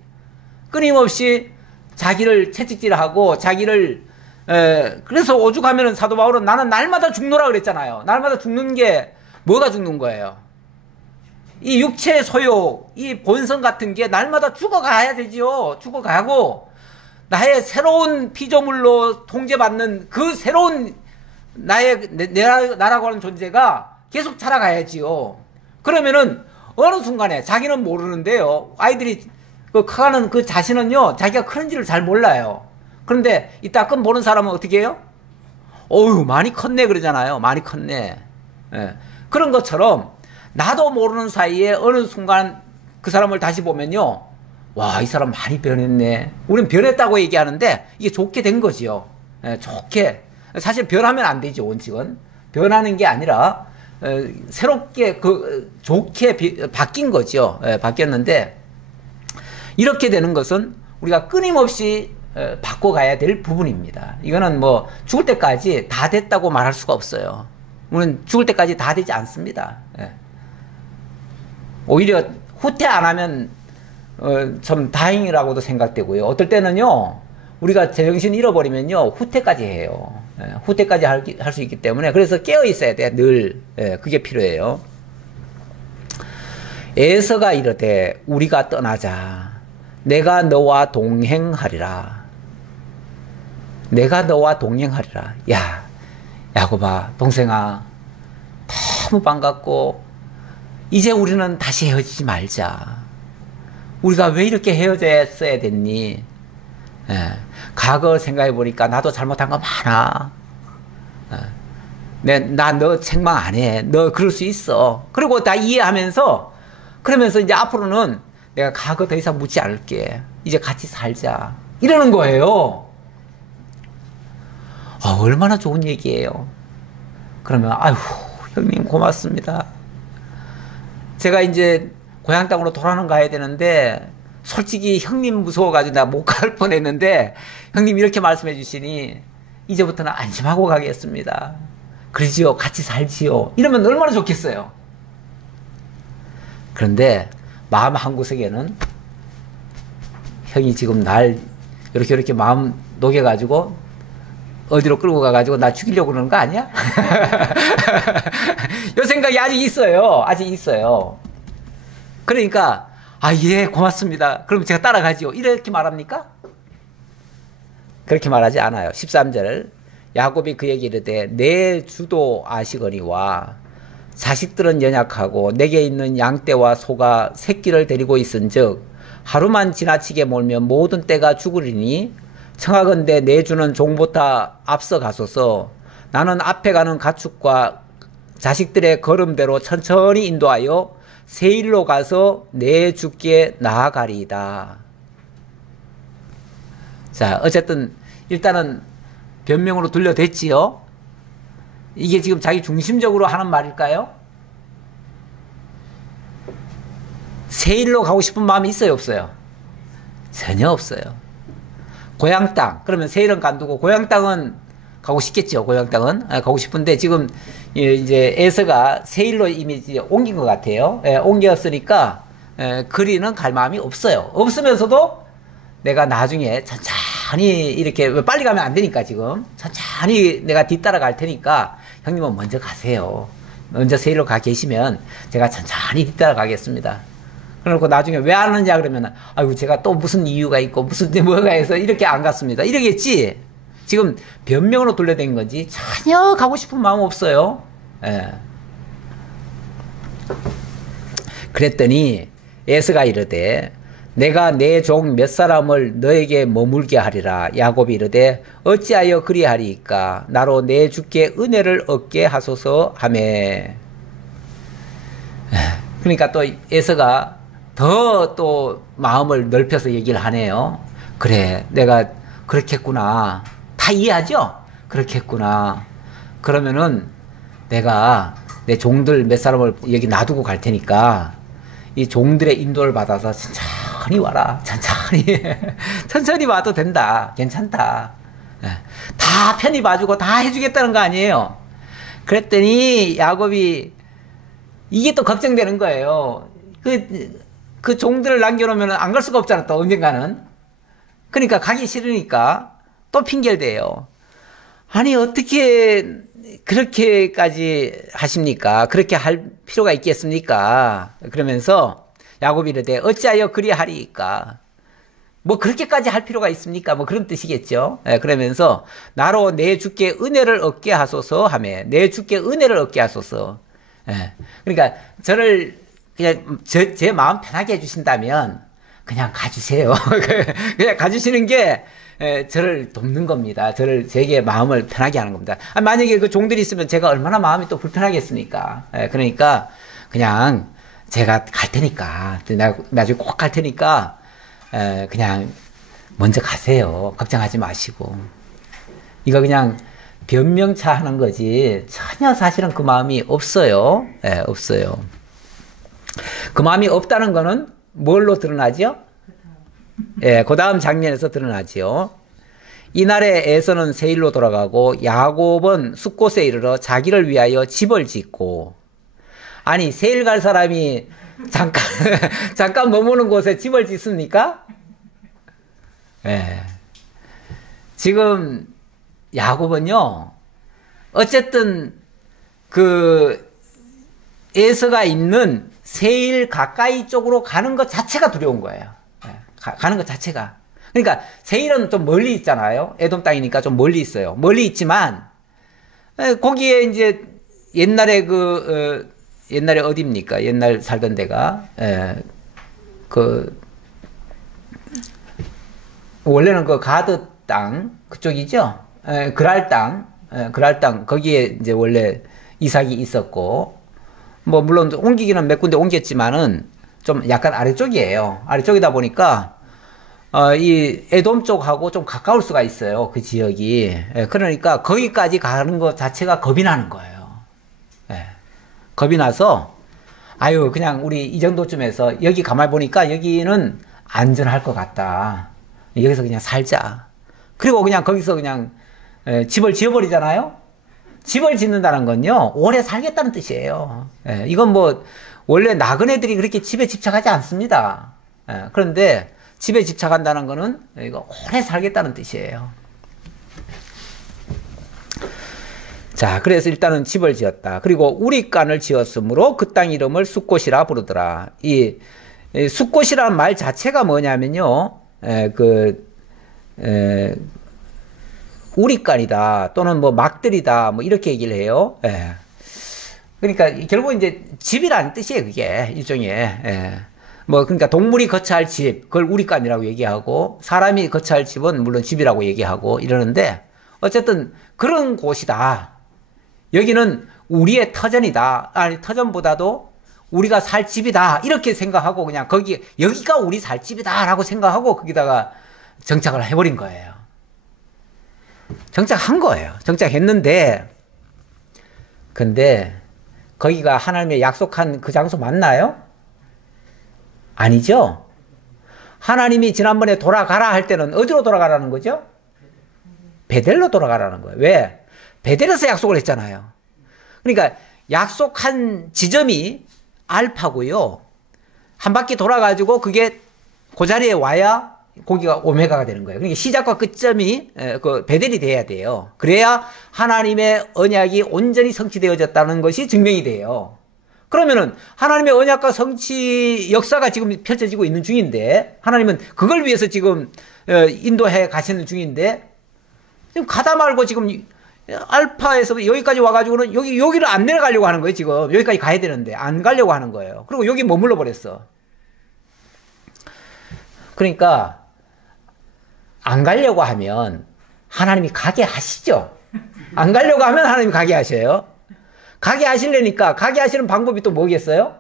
끊임없이 자기를 채찍질하고 자기를 그래서 오죽하면은 사도 바울은 나는 날마다 죽노라 그랬잖아요. 날마다 죽는 게 뭐가 죽는 거예요? 이 육체의 소욕, 이 본성 같은 게 날마다 죽어가야 되지요. 죽어가고 나의 새로운 피조물로 통제받는 그 새로운 나라고 하는 존재가 계속 자라가야지요. 그러면은 어느 순간에 자기는 모르는데요. 아이들이 커가는 그 자신은요, 자기가 크는지를 잘 몰라요. 그런데 이따 끔 보는 사람은 어떻게 해요? 어휴, 많이 컸네 그러잖아요. 많이 컸네. 그런 것처럼 나도 모르는 사이에 어느 순간 그 사람을 다시 보면요, 와, 이 사람 많이 변했네. 우린 변했다고 얘기하는데 이게 좋게 된 거지요. 좋게. 사실 변하면 안 되죠. 원칙은 변하는 게 아니라 새롭게 좋게 바뀐 거죠. 바뀌었는데 이렇게 되는 것은 우리가 끊임없이 바꿔가야 될 부분입니다. 이거는 뭐 죽을 때까지 다 됐다고 말할 수가 없어요. 우리는 죽을 때까지 다 되지 않습니다. 오히려 후퇴 안 하면 참 다행이라고도 생각되고요. 어떨 때는요, 우리가 제정신 잃어버리면요, 후퇴까지 해요. 후퇴까지 할 수 있기 때문에, 그래서 깨어 있어야 돼, 늘. 그게 필요해요. 에서가 이르되 우리가 떠나자. 내가 너와 동행하리라. 내가 너와 동행하리라. 야, 야곱아, 동생아, 너무 반갑고 이제 우리는 다시 헤어지지 말자. 우리가 왜 이렇게 헤어졌어야 됐니? 과거 생각해 보니까 나도 잘못한 거 많아. 나 너 책망 안 해. 너 그럴 수 있어. 그리고 다 이해하면서, 그러면서 이제 앞으로는 내가 과거 더 이상 묻지 않을게. 이제 같이 살자. 이러는 거예요. 얼마나 좋은 얘기예요. 그러면, 아휴, 형님 고맙습니다. 제가 이제 고향 땅으로 돌아는 가야 되는데, 솔직히 형님 무서워가지고 나 못 갈 뻔했는데, 형님 이렇게 말씀해 주시니, 이제부터는 안심하고 가겠습니다. 그러지요. 같이 살지요. 이러면 얼마나 좋겠어요. 그런데, 마음 한구석에는, 형이 지금 날 이렇게 마음 녹여가지고, 어디로 끌고 가가지고 나 죽이려고 그러는 거 아니야? 이 생각이 아직 있어요. 아직 있어요. 그러니까, 예, 고맙습니다. 그럼 제가 따라가지요. 이렇게 말합니까? 그렇게 말하지 않아요. 13절. 야곱이 그에게 이르되 내 주도 아시거니와 자식들은 연약하고 내게 있는 양떼와 소가 새끼를 데리고 있은즉 하루만 지나치게 몰면 모든 떼가 죽으리니 청하건대 내 주는 종보다 앞서 가소서. 나는 앞에 가는 가축과 자식들의 걸음대로 천천히 인도하여 세일로 가서 내 주께 나아가리이다. 자, 어쨌든 일단은 변명으로 돌려댔지요. 이게 지금 자기 중심적으로 하는 말일까요? 세일로 가고 싶은 마음이 있어요, 없어요? 전혀 없어요. 고향 땅, 그러면 세일은 간두고 고향 땅은 가고 싶겠죠. 고향 땅은 가고 싶은데 지금 이제 에서가 세일로 이미 이제 옮긴 것 같아요. 옮겼으니까 그리는 갈 마음이 없어요. 없으면서도 내가 나중에 천천히 이렇게 빨리 가면 안 되니까 지금 천천히 내가 뒤따라 갈 테니까 형님은 먼저 가세요. 먼저 세일로 가 계시면 제가 천천히 뒤따라 가겠습니다. 그러고 나중에 왜 안 하느냐 그러면 아이고 제가 또 무슨 이유가 있고 무슨 뭐가 해서 이렇게 안 갔습니다. 이러겠지. 지금 변명으로 돌려댄 건지 전혀 가고 싶은 마음 없어요. 그랬더니 에서가 이르되 내가 내 종 몇 사람을 너에게 머물게 하리라. 야곱이 이르되 어찌하여 그리하리이까. 나로 내 주께 은혜를 얻게 하소서 하매. 그러니까 또 에서가 더 또 마음을 넓혀서 얘기를 하네요. 그래, 내가 그렇겠구나. 다 이해하죠? 그렇겠구나. 그러면은 내가 내 종들 몇 사람을 여기 놔두고 갈 테니까 이 종들의 인도를 받아서 천천히 와라. 천천히. 천천히 와도 된다. 괜찮다. 다 편히 봐주고 다 해주겠다는 거 아니에요. 그랬더니 야곱이 이게 또 걱정되는 거예요. 그 종들을 남겨놓으면 안 갈 수가 없잖아, 또 언젠가는. 그러니까 가기 싫으니까 또 핑계를 대요. 아니, 어떻게 그렇게까지 하십니까? 그렇게 할 필요가 있겠습니까? 그러면서 야곱이 이르되 어찌하여 그리하리이까? 뭐 그렇게까지 할 필요가 있습니까? 뭐 그런 뜻이겠죠. 그러면서 나로 내 주께 은혜를 얻게 하소서 하며 내 주께 은혜를 얻게 하소서. 그러니까 저를 그냥 제 마음 편하게 해주신다면 그냥 가주세요. 그냥 가주시는 게 저를 돕는 겁니다. 제게 마음을 편하게 하는 겁니다. 만약에 그 종들이 있으면 제가 얼마나 마음이 또 불편하겠습니까? 그러니까 그냥 제가 갈 테니까 나중에 꼭 갈 테니까 그냥 먼저 가세요. 걱정하지 마시고. 이거 그냥 변명차 하는 거지 전혀 사실은 그 마음이 없어요. 예, 없어요. 그 마음이 없다는 거는 뭘로 드러나죠? 예, 그 다음 장면에서 드러나지요. 이날에 에서는 세일로 돌아가고 야곱은 숫곳에 이르러 자기를 위하여 집을 짓고. 아니 세일 갈 사람이 잠깐 머무는 곳에 집을 짓습니까? 예. 지금 야곱은요 어쨌든 그 에서가 있는 세일 가까이 쪽으로 가는 것 자체가 두려운 거예요. 가는 것 자체가. 그러니까 세일은 좀 멀리 있잖아요. 에돔 땅이니까 좀 멀리 있어요. 멀리 있지만 거기에 이제 옛날에 옛날에 어디입니까? 옛날 살던 데가 원래는 그 가드 땅 그쪽이죠. 그랄 땅 거기에 이제 원래 이삭이 있었고 뭐 물론 옮기기는 몇 군데 옮겼지만은 좀 약간 아래쪽이에요. 아래쪽이다 보니까 이 에돔 쪽하고 좀 가까울 수가 있어요. 그 지역이. 그러니까 거기까지 가는 것 자체가 겁이 나는 거예요. 겁이 나서 아유 그냥 우리 이 정도쯤에서 여기 가만히 보니까 여기는 안전할 것 같다. 여기서 그냥 살자. 그리고 그냥 거기서 그냥 집을 지어버리잖아요. 집을 짓는다는 건요 오래 살겠다는 뜻이에요. 이건 뭐 원래 나그네들이 그렇게 집에 집착하지 않습니다. 그런데 집에 집착한다는 거는 이거 오래 살겠다는 뜻이에요. 자, 그래서 일단은 집을 지었다. 그리고 우리간을 지었으므로 그 땅 이름을 숫곳이라 부르더라. 이 숫곳이라는 말 자체가 뭐냐면요, 우리간이다 또는 뭐 막들이다 뭐 이렇게 얘기를 해요. 그러니까 결국 이제 집이라는 뜻이에요. 그게 일종의. 뭐 그러니까 동물이 거처할 집 그걸 우리간이라고 얘기하고 사람이 거처할 집은 물론 집이라고 얘기하고 이러는데 어쨌든 그런 곳이다. 여기는 우리의 터전이다. 아니 터전보다도 우리가 살 집이다. 이렇게 생각하고 그냥 여기가 우리 살 집이다라고 생각하고 거기다가 정착을 해버린 거예요. 정착한 거예요. 정착했는데 근데 거기가 하나님의 약속한 그 장소 맞나요? 아니죠. 하나님이 지난번에 돌아가라 할 때는 어디로 돌아가라는 거죠? 베델로 돌아가라는 거예요. 왜? 베델에서 약속을 했잖아요. 그러니까 약속한 지점이 알파고요. 한 바퀴 돌아가지고 그게 그 자리에 와야 거기가 오메가가 되는 거예요. 그러니까 시작과 끝점이 그 베델이 돼야 돼요. 그래야 하나님의 언약이 온전히 성취되어졌다는 것이 증명이 돼요. 그러면은 하나님의 언약과 성취 역사가 지금 펼쳐지고 있는 중인데 하나님은 그걸 위해서 지금 인도해 가시는 중인데 지금 가다 말고 지금 알파에서 여기까지 와가지고는 여기를 안 내려가려고 하는 거예요. 지금 여기까지 가야 되는데 안 가려고 하는 거예요. 그리고 여기 머물러 버렸어. 그러니까 안 가려고 하면 하나님이 가게 하시죠. 안 가려고 하면 하나님이 가게 하셔요. 가게 하시려니까 가게 하시는 방법이 또 뭐겠어요?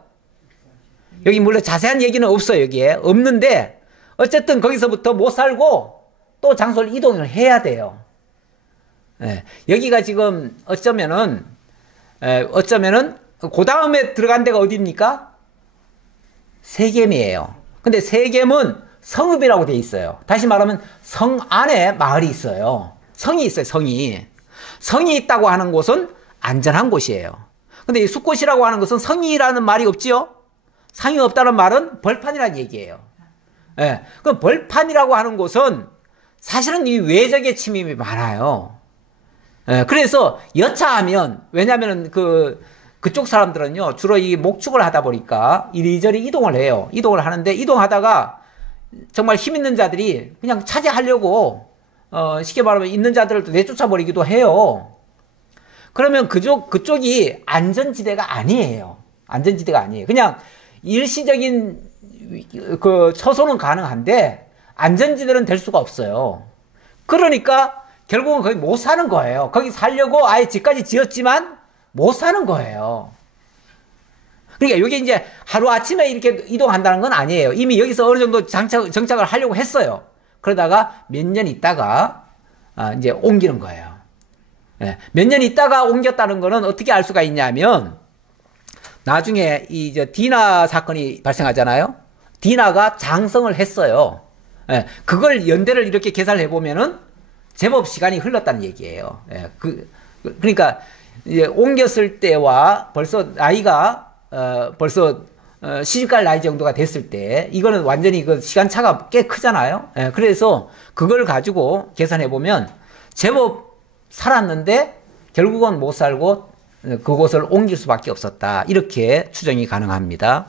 여기 물론 자세한 얘기는 없어요. 여기에 없는데 어쨌든 거기서부터 못 살고 또 장소를 이동을 해야 돼요. 여기가 지금 어쩌면은 그 다음에 들어간 데가 어디입니까? 세겜이에요. 근데 세겜은 성읍이라고 돼 있어요. 다시 말하면 성 안에 마을이 있어요. 성이 있어요. 성이 있다고 하는 곳은 안전한 곳이에요. 근데 이 숫곳이라고 하는 것은 성이라는 말이 없지요? 상이 없다는 말은 벌판이라는 얘기예요. 그 벌판이라고 하는 곳은 사실은 이 외적의 침입이 많아요. 그래서 여차하면, 왜냐면은 그쪽 사람들은요, 주로 이 목축을 하다 보니까 이리저리 이동을 해요. 이동을 하는데 이동하다가 정말 힘 있는 자들이 그냥 차지하려고, 쉽게 말하면 있는 자들을 또 내쫓아버리기도 해요. 그러면 그쪽이 안전지대가 아니에요. 안전지대가 아니에요. 그냥 일시적인 처소는 가능한데 안전지대는 될 수가 없어요. 그러니까 결국은 거기 못 사는 거예요. 거기 살려고 아예 집까지 지었지만 못 사는 거예요. 그러니까 이게 이제 하루아침에 이렇게 이동한다는 건 아니에요. 이미 여기서 어느 정도 정착을 하려고 했어요. 그러다가 몇 년 있다가 이제 옮기는 거예요. 예, 몇 년 있다가 옮겼다는 거는 어떻게 알 수가 있냐면 나중에 이 디나 사건이 발생하잖아요. 디나가 장성을 했어요. 예, 그걸 연대를 이렇게 계산을 해보면은 제법 시간이 흘렀다는 얘기예요. 예, 그러니까 이제 옮겼을 때와 벌써 나이가 벌써 시집갈 나이 정도가 됐을 때 이거는 완전히 그 시간차가 꽤 크잖아요. 예, 그래서 그걸 가지고 계산해 보면 제법 살았는데 결국은 못 살고 그곳을 옮길 수밖에 없었다. 이렇게 추정이 가능합니다.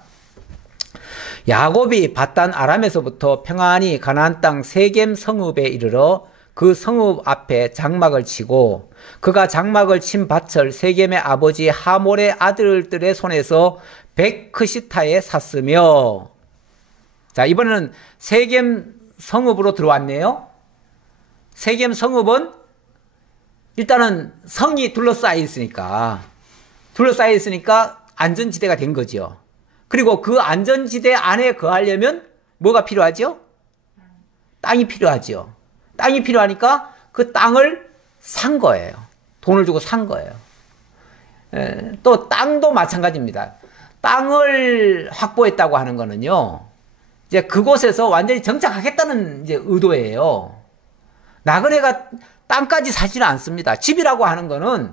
야곱이 밧단 아람에서부터 평안히 가나안 땅 세겜 성읍에 이르러 그 성읍 앞에 장막을 치고 그가 장막을 친 밭을 세겜의 아버지 하몰의 아들들의 손에서 베크시타에 샀으며, 자, 이번에는 세겜 성읍으로 들어왔네요. 세겜 성읍은 일단은 성이 둘러싸여 있으니까 안전지대가 된 거죠. 그리고 그 안전지대 안에 거하려면 뭐가 필요하죠? 땅이 필요하죠. 땅이 필요하니까 그 땅을 산 거예요. 돈을 주고 산 거예요. 또 땅도 마찬가지입니다. 땅을 확보했다고 하는 거는요, 이제 그곳에서 완전히 정착하겠다는 이제 의도예요. 나그네가 땅까지 사지는 않습니다. 집이라고 하는 거는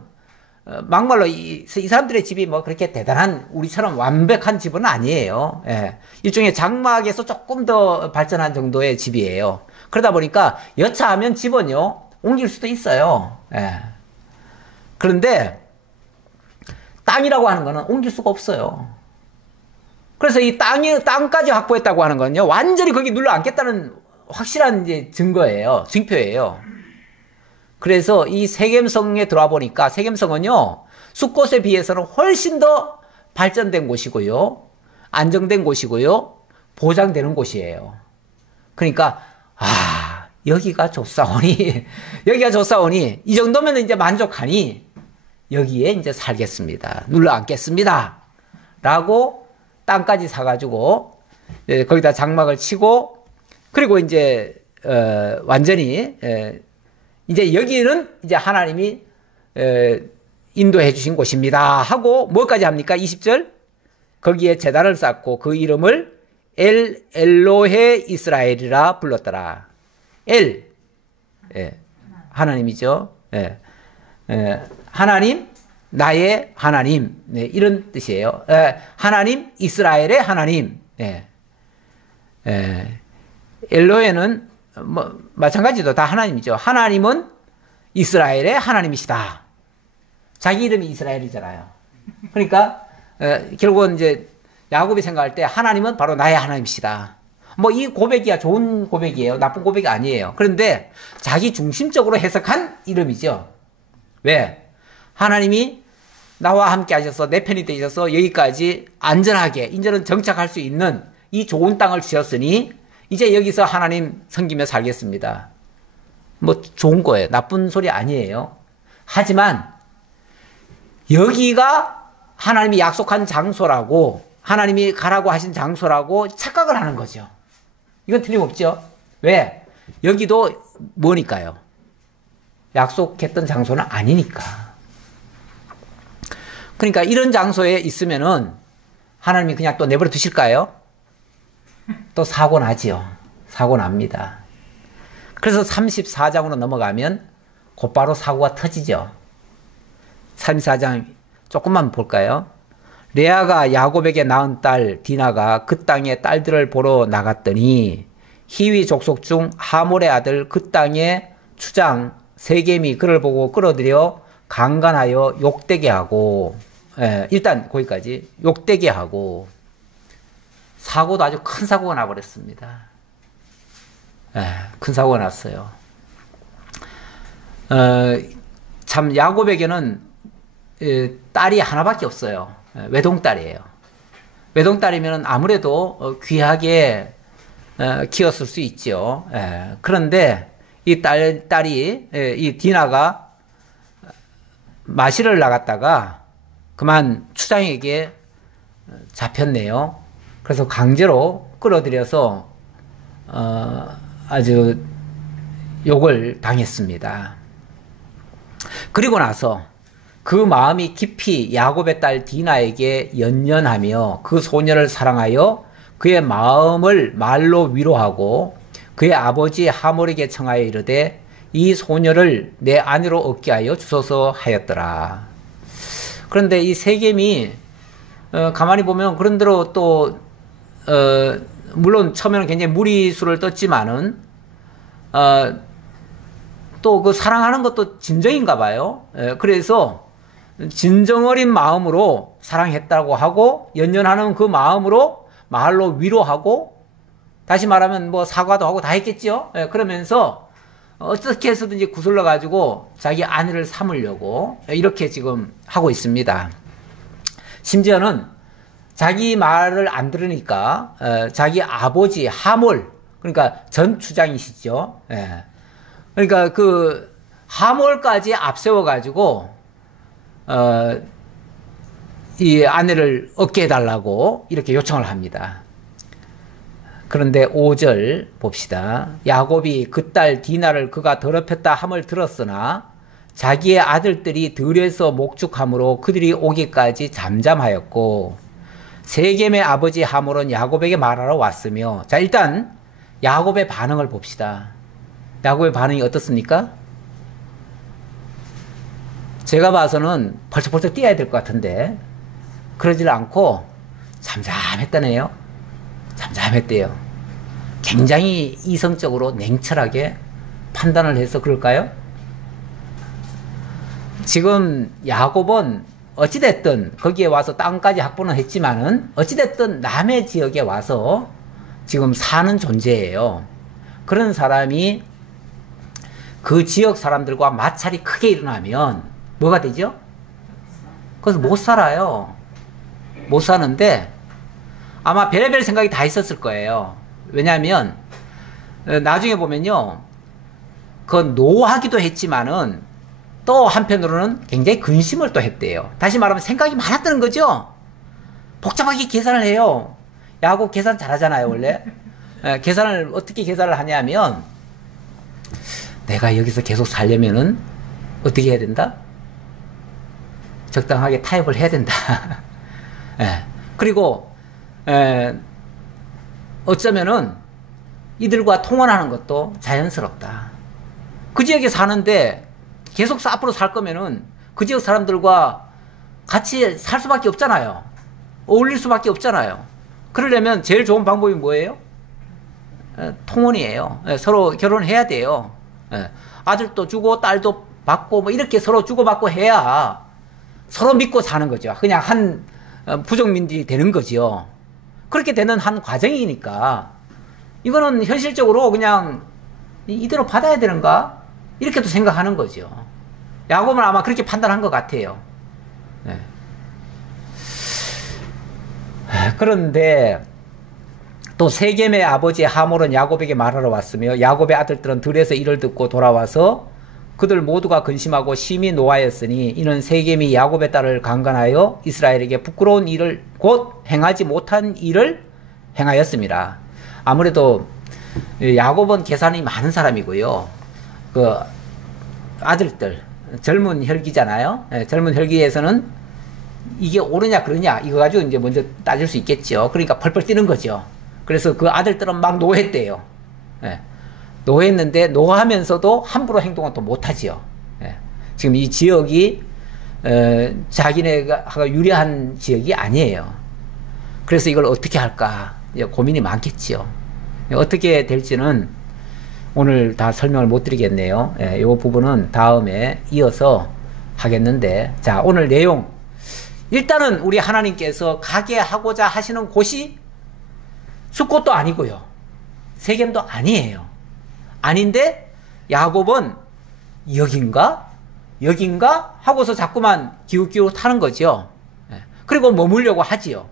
막말로 이 사람들의 집이 뭐 그렇게 대단한 우리처럼 완벽한 집은 아니에요. 예. 일종의 장막에서 조금 더 발전한 정도의 집이에요. 그러다 보니까 여차하면 집은요 옮길 수도 있어요. 예. 그런데 땅이라고 하는 거는 옮길 수가 없어요. 그래서 이 땅까지 확보했다고 하는 건요 완전히 거기 눌러 앉겠다는 확실한 이제 증거예요. 증표예요. 그래서 이 세겜성에 들어와 보니까 세겜성은요 숫곳에 비해서는 훨씬 더 발전된 곳이고요, 안정된 곳이고요, 보장되는 곳이에요. 그러니까 여기가 좋사오니 이 정도면 이제 만족하니 여기에 이제 살겠습니다, 눌러 앉겠습니다 라고 땅까지 사가지고 거기다 장막을 치고, 그리고 이제 완전히 이제 여기는 이제 하나님이 인도해 주신 곳입니다 하고 뭐까지 합니까? 20절 거기에 제단을 쌓고 그 이름을 엘로헤 이스라엘이라 불렀더라. 하나님이죠. 하나님, 나의 하나님, 이런 뜻이에요. 하나님, 이스라엘의 하나님. 엘로헤는 뭐 마찬가지도 다 하나님이죠. 하나님은 이스라엘의 하나님이시다. 자기 이름이 이스라엘이잖아요. 그러니까 결국은 이제 야곱이 생각할 때 하나님은 바로 나의 하나님이시다. 뭐 이 고백이야 좋은 고백이에요. 나쁜 고백이 아니에요. 그런데 자기 중심적으로 해석한 이름이죠. 왜? 하나님이 나와 함께 하셔서 내 편이 되셔서 여기까지 안전하게 이제는 정착할 수 있는 이 좋은 땅을 주셨으니 이제 여기서 하나님 섬기며 살겠습니다. 뭐 좋은 거예요. 나쁜 소리 아니에요. 하지만 여기가 하나님이 약속한 장소라고, 하나님이 가라고 하신 장소라고 착각을 하는 거죠. 이건 틀림없죠. 왜? 여기도 뭐니까요? 약속했던 장소는 아니니까. 그러니까 이런 장소에 있으면은 하나님이 그냥 또 내버려 두실까요? 또 사고 나지요. 사고 납니다. 그래서 34장으로 넘어가면 곧바로 사고가 터지죠. 34장 조금만 볼까요? 레아가 야곱에게 낳은 딸 디나가 그 땅의 딸들을 보러 나갔더니 히위 족속 중 하몰의 아들 그 땅의 추장 세겜이 그를 보고 끌어들여 강간하여 욕되게 하고, 일단 거기까지 욕되게 하고, 사고도 아주 큰 사고가 나버렸습니다. 큰 사고가 났어요. 참 야곱에게는 딸이 하나밖에 없어요. 외동딸이에요. 외동딸이면 아무래도 귀하게 키웠을 수 있죠. 그런데 이 딸이 이 디나가 마시를 나갔다가 그만 추장에게 잡혔네요. 그래서 강제로 끌어들여서 아주 욕을 당했습니다. 그리고 나서 그 마음이 깊이 야곱의 딸 디나에게 연연하며 그 소녀를 사랑하여 그의 마음을 말로 위로하고 그의 아버지 하몰에게 청하여 이르되 이 소녀를 내 아내로 얻게 하여 주소서 하였더라. 그런데 이 세겜이 가만히 보면 그런대로 또 물론 처음에는 굉장히 무리수를 떴지만은 또 그 사랑하는 것도 진정인가 봐요. 그래서 진정 어린 마음으로 사랑했다고 하고 연연하는 그 마음으로 말로 위로하고 다시 말하면 뭐 사과도 하고 다 했겠죠. 그러면서 어떻게 해서든지 구슬러 가지고 자기 아내를 삼으려고 이렇게 지금 하고 있습니다. 심지어는 자기 말을 안 들으니까 자기 아버지 하몰, 그러니까 전 추장이시죠. 그러니까 그 하몰까지 앞세워 가지고 이 아내를 얻게 해달라고 이렇게 요청을 합니다. 그런데 5절 봅시다. 야곱이 그 딸 디나를 그가 더럽혔다 함을 들었으나 자기의 아들들이 들에서 목축함으로 그들이 오기까지 잠잠하였고 세겜의 아버지 하몰은 야곱에게 말하러 왔으며, 자 일단 야곱의 반응을 봅시다. 야곱의 반응이 어떻습니까? 제가 봐서는 벌쩍벌쩍 뛰어야 될 것 같은데 그러질 않고 잠잠했다네요. 잠잠했대요. 굉장히 이성적으로 냉철하게 판단을 해서 그럴까요? 지금 야곱은 어찌됐든 거기에 와서 땅까지 확보는 했지만은 어찌됐든 남의 지역에 와서 지금 사는 존재예요. 그런 사람이 그 지역 사람들과 마찰이 크게 일어나면 뭐가 되죠? 그래서 못 살아요. 못 사는데 아마 별의별 생각이 다 있었을 거예요. 왜냐하면 나중에 보면요, 그 노하기도 했지만은 또 한편으로는 굉장히 근심을 또 했대요. 다시 말하면 생각이 많았다는 거죠. 복잡하게 계산을 해요. 야곱 계산 잘하잖아요, 원래. 계산을 어떻게 계산을 하냐면 내가 여기서 계속 살려면은 어떻게 해야 된다? 적당하게 타협을 해야 된다. 그리고 어쩌면은 이들과 통원하는 것도 자연스럽다. 그 지역에 사는데 계속 앞으로 살 거면은 그 지역 사람들과 같이 살 수밖에 없잖아요. 어울릴 수밖에 없잖아요. 그러려면 제일 좋은 방법이 뭐예요? 통혼이에요. 서로 결혼해야 돼요. 아들도 주고 딸도 받고 뭐 이렇게 서로 주고받고 해야 서로 믿고 사는 거죠. 그냥 한 부족민들이 되는 거죠. 그렇게 되는 한 과정이니까 이거는 현실적으로 그냥 이대로 받아야 되는가? 이렇게도 생각하는 거죠. 야곱은 아마 그렇게 판단한 것 같아요. 그런데 또 세겜의 아버지 하몰은 야곱에게 말하러 왔으며 야곱의 아들들은 들에서 이를 듣고 돌아와서 그들 모두가 근심하고 심히 노하였으니 이는 세겜이 야곱의 딸을 강간하여 이스라엘에게 부끄러운 일을 곧 행하지 못한 일을 행하였습니다. 아무래도 야곱은 계산이 많은 사람이고요. 그 아들들 젊은 혈기잖아요. 젊은 혈기에서는 이게 옳으냐 그러냐 이거 가지고 이제 먼저 따질 수 있겠죠. 그러니까 펄펄 뛰는 거죠. 그래서 그 아들들은 막 노했대요. 노했는데 노하면서도 함부로 행동은 또 못하지요. 지금 이 지역이 자기네가 유리한 지역이 아니에요. 그래서 이걸 어떻게 할까 고민이 많겠지요. 어떻게 될지는 오늘 다 설명을 못 드리겠네요. 이 부분은 다음에 이어서 하겠는데, 자 오늘 내용 일단은 우리 하나님께서 가게 하고자 하시는 곳이 숫곳도 아니고요, 세겜도 아니에요. 아닌데 야곱은 여긴가 하고서 자꾸만 기웃기웃하는 거죠. 그리고 머물려고 하지요.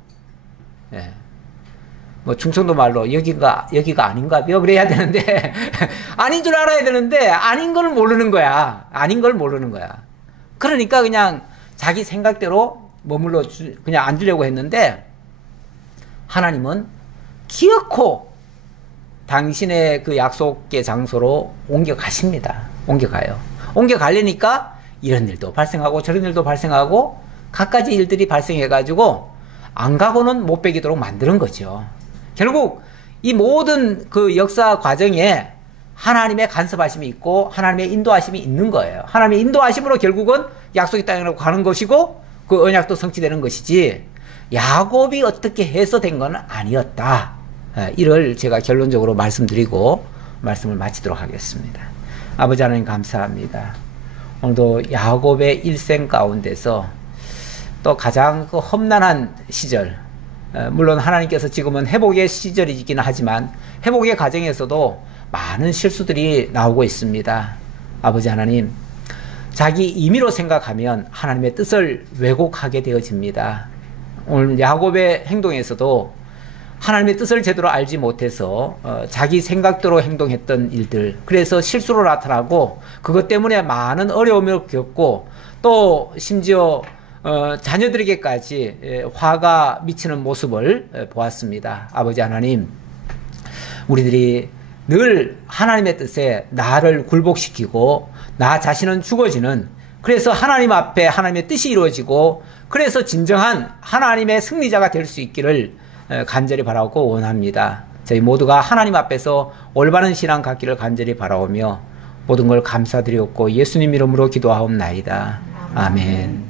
뭐 충청도 말로 여기가 아닌가요? 그래야 되는데 아닌 줄 알아야 되는데 아닌 걸 모르는 거야. 그러니까 그냥 자기 생각대로 머물러 그냥 앉으려고 했는데 하나님은 기어코 당신의 그 약속의 장소로 옮겨가십니다. 옮겨가요. 옮겨가려니까 이런 일도 발생하고 저런 일도 발생하고 갖가지 일들이 발생해가지고 안 가고는 못 베기도록 만드는 거죠. 결국 이 모든 그 역사 과정에 하나님의 간섭하심이 있고 하나님의 인도하심이 있는 거예요. 하나님의 인도하심으로 결국은 약속의 땅으로 가는 것이고 그 언약도 성취되는 것이지 야곱이 어떻게 해서 된 건 아니었다. 이를 제가 결론적으로 말씀드리고 말씀을 마치도록 하겠습니다. 아버지 하나님 감사합니다. 오늘도 야곱의 일생 가운데서 또 가장 그 험난한 시절, 물론 하나님께서 지금은 회복의 시절이긴 하지만 회복의 과정에서도 많은 실수들이 나오고 있습니다. 아버지 하나님, 자기 임의로 생각하면 하나님의 뜻을 왜곡하게 되어집니다. 오늘 야곱의 행동에서도 하나님의 뜻을 제대로 알지 못해서 자기 생각대로 행동했던 일들, 그래서 실수로 나타나고 그것 때문에 많은 어려움을 겪고 또 심지어 자녀들에게까지 화가 미치는 모습을 보았습니다. 아버지 하나님, 우리들이 늘 하나님의 뜻에 나를 굴복시키고 나 자신은 죽어지는, 그래서 하나님 앞에 하나님의 뜻이 이루어지고 그래서 진정한 하나님의 승리자가 될 수 있기를 간절히 바라고 원합니다. 저희 모두가 하나님 앞에서 올바른 신앙 갖기를 간절히 바라오며 모든 걸 감사드렸고 예수님 이름으로 기도하옵나이다. 아멘.